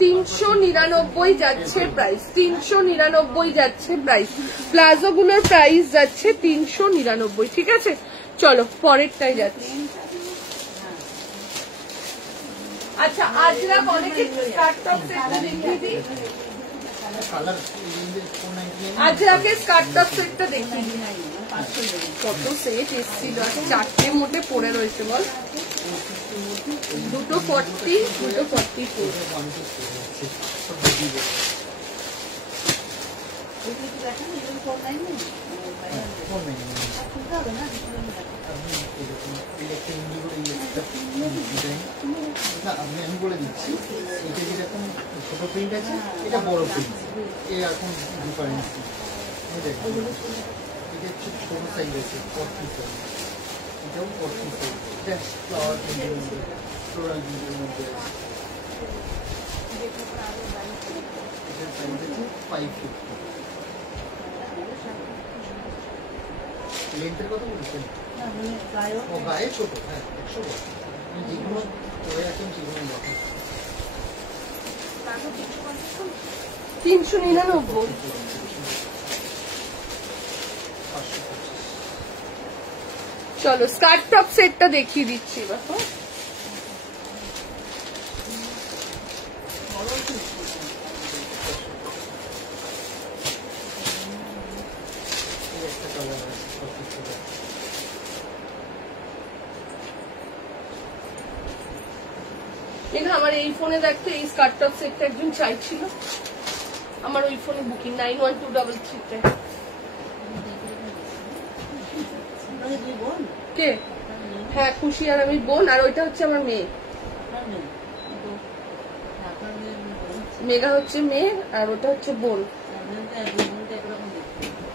399 যাচ্ছে প্রাইস, 399 যাচ্ছে প্রাইস। প্লাজো গুলোর প্রাইস যাচ্ছে 399। ঠিক আছে চলো পরেরটাই যাচ্ছে। আচ্ছা আজরাক অনেকে স্কার্ট টপ সেটটা দেখিয়ে দিই, আজরাকের স্কার্ট টপ সেটটা দেখিয়ে দিই। কত সেট এসেছিল, 4টে মোটে পড়ে রয়েছে বল, দুটো 40, দুটো 44। আমি বলে দিচ্ছি, এটা যেরকম ছোট প্রিন্ট আছে, এটা বড় প্রিন্ট, এরকম ডিফারেন্স। এটা হচ্ছে ছোট সাইজ আছে 40 সাইজ, এটাও 40 সাইজ, এটা ফ্লাওয়ার প্রিন্টের মধ্যে, ফ্লোরাল প্রিন্টের মধ্যে আছে। এটার সাইজ আছে 550। লেন্থের কথা বলছেন? ও গায়ে ছোট, হ্যাঁ 100 বড়, যেগুলো পরে আছেন সেগুলো দেখেন। 399। চলো স্কার্ট টপ সেটটা দেখিয়ে দিচ্ছি এবার। আমার এই ফোনে দেখতে এই স্কার্ট টপ সেটটা একজন চাইছিল, আমার ওই ফোনে বুকিং 91233-তে। কে? হ্যাঁ খুশি আর আমি বোন, আর ওইটা হচ্ছে আমার মেয়ে। মেঘা হচ্ছে মেয়ে আর ওটা হচ্ছে বোন।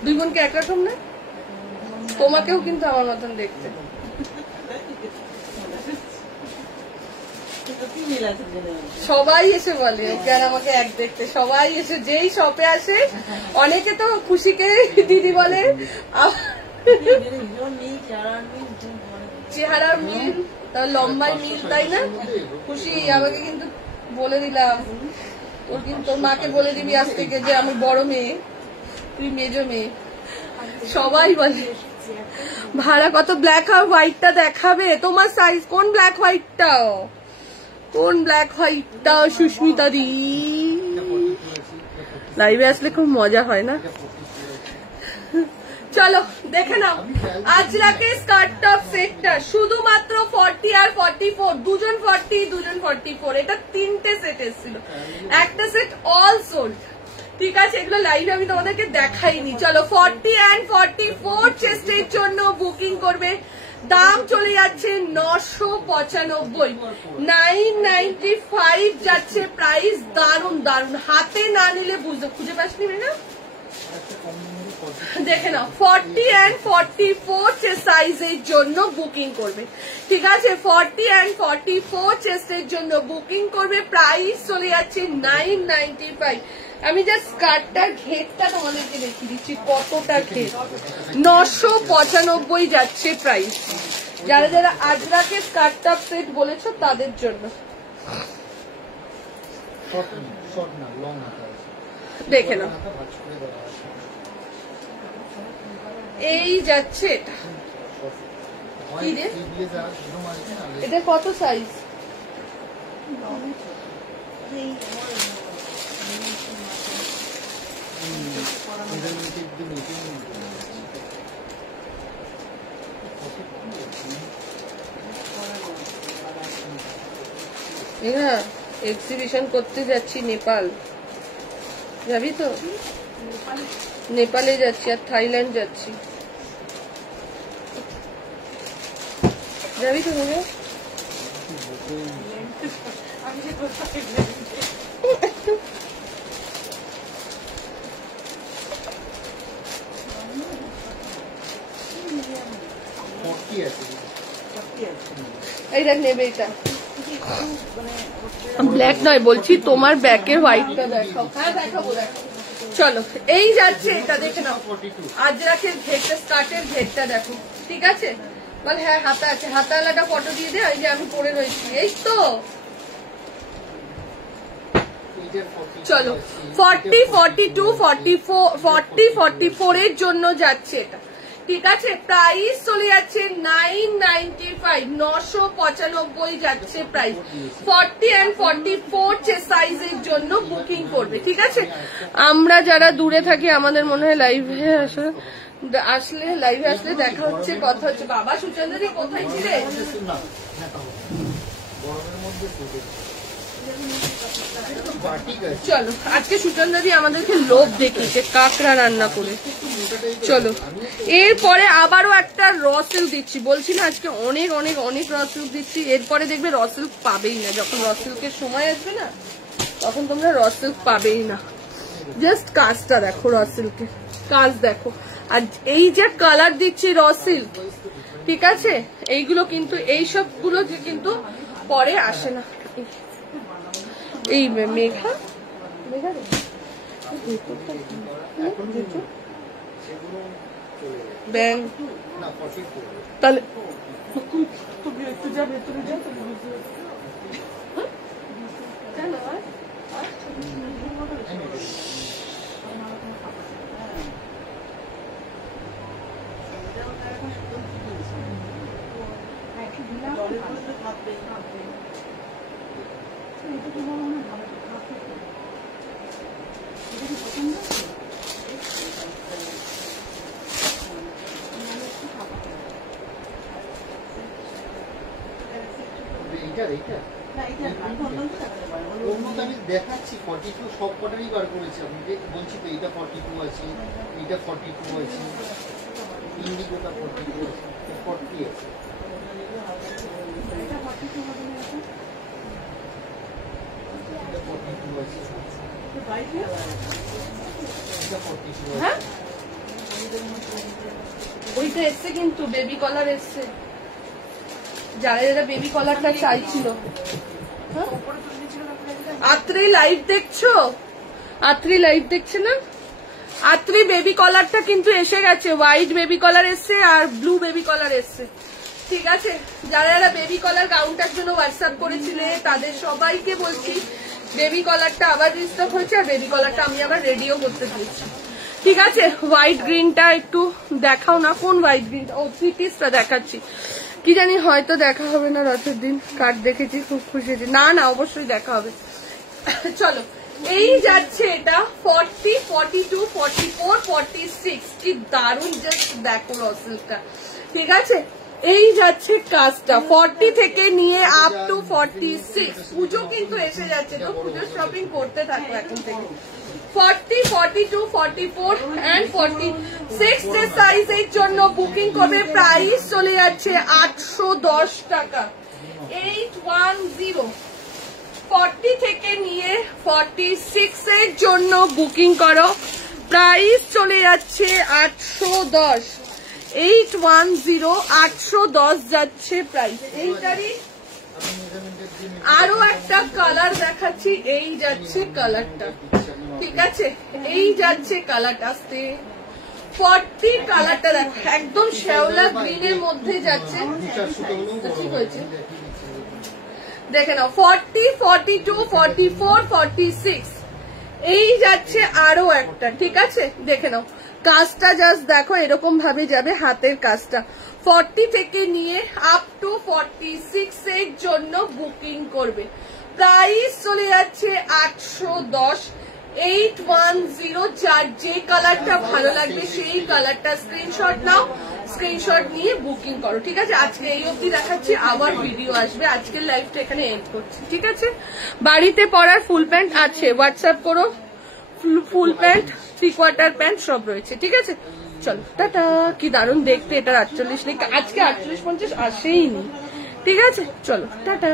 দুই বোনকে একরকম না? তোমাকেও কিন্তু আমার মতন দেখতে। সবাই এসে বলে ওকে আর আমাকে এক দেখতে, সবাই এসে যেই শপে আসে, অনেকে তো খুশিকে দিদি বলে, চেহারার মিল, লম্বায় মিল, তাই না? খুশি আমাকে কিন্তু বলে দিলাম, তোর কিন্তু তোর মাকে বলে দিবি আজ থেকে যে আমি বড় মেয়ে, তুই মেজো মেয়ে। সবাই বলে ভাড়া কত। ব্ল্যাক আর হোয়াইটটা দেখাবে? তোমার সাইজ কোন ব্ল্যাক হোয়াইটটা? কোন ব্ল্যাক হোয়াইটটা সুস্মিতা দি? লাইভে আসলে খুব মজা হয় না? চলো দেখে নাও আজরাকে স্কার্ট টপ সেটটা শুধুমাত্র 40 আর 44, দুজন 40 দুজন 44। এটা 3টে সেট এসেছিল, একটা সেট অল সোল্ড। ঠিক আছে, এগুলো লাইভে আমি তোমাদেরকে দেখাইনি। চলো 40 and 44 চেস্টের জন্য বুকিং করবে। দাম চলে যাচ্ছে 995, 995 যাচ্ছে প্রাইস। দারুন দারুন, হাতে না নিলে বুঝতে খুঁজে পাসনি না? দেখে নাও 40 and 44 সাইজের জন্য বুকিং করবে। ঠিক আছে, 40 and 44 চেস্টের জন্য বুকিং করবে। প্রাইস চলে যাচ্ছে 995। আমি জাস্ট স্কার্টটার ঘেরটা তোমাদেরকে দেখিয়ে দিচ্ছি কতটা ঘের। 995 যাচ্ছে প্রাইস। যারা যারা আজরাকে স্কার্ট টপ সেট বলেছো তাদের জন্য। দেখে নাও এই যাচ্ছে এটা। কি রে এটা কত সাইজ? এক্সিবিশন করতে যাচ্ছি নেপাল, যাবি তো? নেপালে যাচ্ছি আর থাইল্যান্ড যাচ্ছি, যাবি তো? এই দেখ নেবে এটা ব্ল্যাক নয় বলছি, তোমার ব্যাকের হোয়াইটটা দেখাও। হ্যাঁ দেখাবো, দেখো। চলো এই যাচ্ছে এটা, দেখে নাও আজরাকের ঘেরটা, স্কার্টের ঘেরটা দেখো। ঠিক আছে, বল হ্যাঁ হাতা আছে, হাতাওয়ালাটা ফটো দিয়ে দে। এই যে আমি পরে রয়েছি, এই তো। চলো 40, 42, 44, 40, 44 এর জন্য যাচ্ছে এটা। ঠিক আছে, প্রাইস চলে যাচ্ছে 995, 995 যাচ্ছে প্রাইস। 40 and 44 সাইজের জন্য বুকিং করবে। ঠিক আছে, আমরা যারা দূরে থাকি আমাদের মনে হয় লাইভে আসলে লাইভে আসলে দেখা হচ্ছে, কথা হচ্ছে। বাবা সুচন্দ্রী কোথায় ছিলে? চলো আজকে সুচন্দ্রী আমাদেরকে লোভ দেখিয়েছে কাঁকড়া রান্না করে। চলো এরপরে আবারও একটা র সিল্ক দিচ্ছি, বলছি না আজকে অনেক অনেক অনেক র সিল্ক দিচ্ছি। এরপরে দেখবে র সিল্ক পাবেই না, যখন র সিল্কের সময় আসবে না তখন তোমরা র সিল্ক পাবেই না। জাস্ট কাজটা দেখো, র সিল্কের কাজ দেখো। আর এই যে কালার দিচ্ছি র সিল্ক, ঠিক আছে, এইগুলো কিন্তু এইসব গুলো কিন্তু পরে আসে না। এই মেঘা মেঘা ব্যাং তাহলে তুমি একটু যা ভেতরে যা। ওর মধ্যে আমি দেখাচ্ছি 42 সব কটারই বার করেছি আপনাকে বলছি তো এটা 42 আছে, এটা 42 আছে, ইন্ডিগোটা 42 আছে, 40 আছে। এটা 42 হবে না, এটা 42 আছে, এটা 42 আছে। হ্যাঁ ওইটা এসছে কিন্তু বেবি কলার এসছে, যারা যারা বেবি কলারটা চাইছিল। আত্রি লাইভ দেখছো? আত্রি লাইভ দেখছে না? আত্রি বেবি কলারটা কিন্তু এসে গেছে, হোয়াইট বেবি কলার এসছে আর ব্লু বেবি কলার এসছে। ঠিক আছে, যারা যারা বেবি কলার গাউনটার জন্য হোয়াটসঅ্যাপ করেছিলে তাদের সবাইকে বলছি বেবি কলারটা আবার রিস্টক হয়েছে, আর বেবি কলারটা আমি আবার রেডিও করতে দিয়েছি। ঠিক আছে, হোয়াইট গ্রিনটা একটু দেখাও না, কোন হোয়াইট গ্রিনটা? ও 3 পিসটা দেখাচ্ছি, কি জানি হয়তো দেখা হবে না রথের দিন। কার্ড দেখেছি, খুব খুশি হয়েছি। না না অবশ্যই দেখা হবে। চলো, এই যাচ্ছে এটা 40, 42, 44, 46। কি দারুণ, জাস্ট দেখো রসেলটা। ঠিক আছে, এই যাচ্ছে কাজটা 40 থেকে নিয়ে আপ টু 46। পুজো কিন্তু এসে যাচ্ছে, তো পুজোর শপিং করতে থাকো এখন থেকে। 40, 42, 44 and 46 এর সাইজের জন্য বুকিং করবে। প্রাইস চলে যাচ্ছে 810 টাকা। 810। 40 থেকে নিয়ে 46 এর জন্য বুকিং করো, প্রাইস চলে যাচ্ছে 810। 810, 810 যাচ্ছে প্রাইস। এইটারই আরো একটা কালার দেখাচ্ছি, এই যাচ্ছে কালারটা। ঠিক আছে, এই যাচ্ছে কালারটা, আসতে 40 কালারটা দেখো, একদম শ্যাওলা গ্রিনের মধ্যে যাচ্ছে। ঠিক হয়েছে, দেখে নাও 40, 42, 44, 46। এই যাচ্ছে আরো একটা। ঠিক আছে, দেখে নাও কাজটা, জাস্ট দেখো এরকম ভাবে যাবে হাতের কাজটা। 40 থেকে নিয়ে আপ টু 46 এর জন্য বুকিং করবে, প্রাইস চলে যাচ্ছে 810। 810। যার যে কালারটা ভালো লাগবে সেই কালারটা স্ক্রিনশট নাও, স্ক্রিনশট নিয়ে বুকিং করো। ঠিক আছে, আজকে এই অবধি দেখাচ্ছি, আবার ভিডিও আসবে। আজকের লাইভটা এখানে এন্ড করছি। ঠিক আছে, বাড়িতে পরার ফুল প্যান্ট আছে, হোয়াটসঅ্যাপ করো। ফুল প্যান্ট, 3/4 প্যান্ট সব রয়েছে। ঠিক আছে, চলো টাটা। কি দারুণ দেখতে, এটা 48 নেই, আজকে 48-50 আসেই নি। ঠিক আছে, চলো টাটা।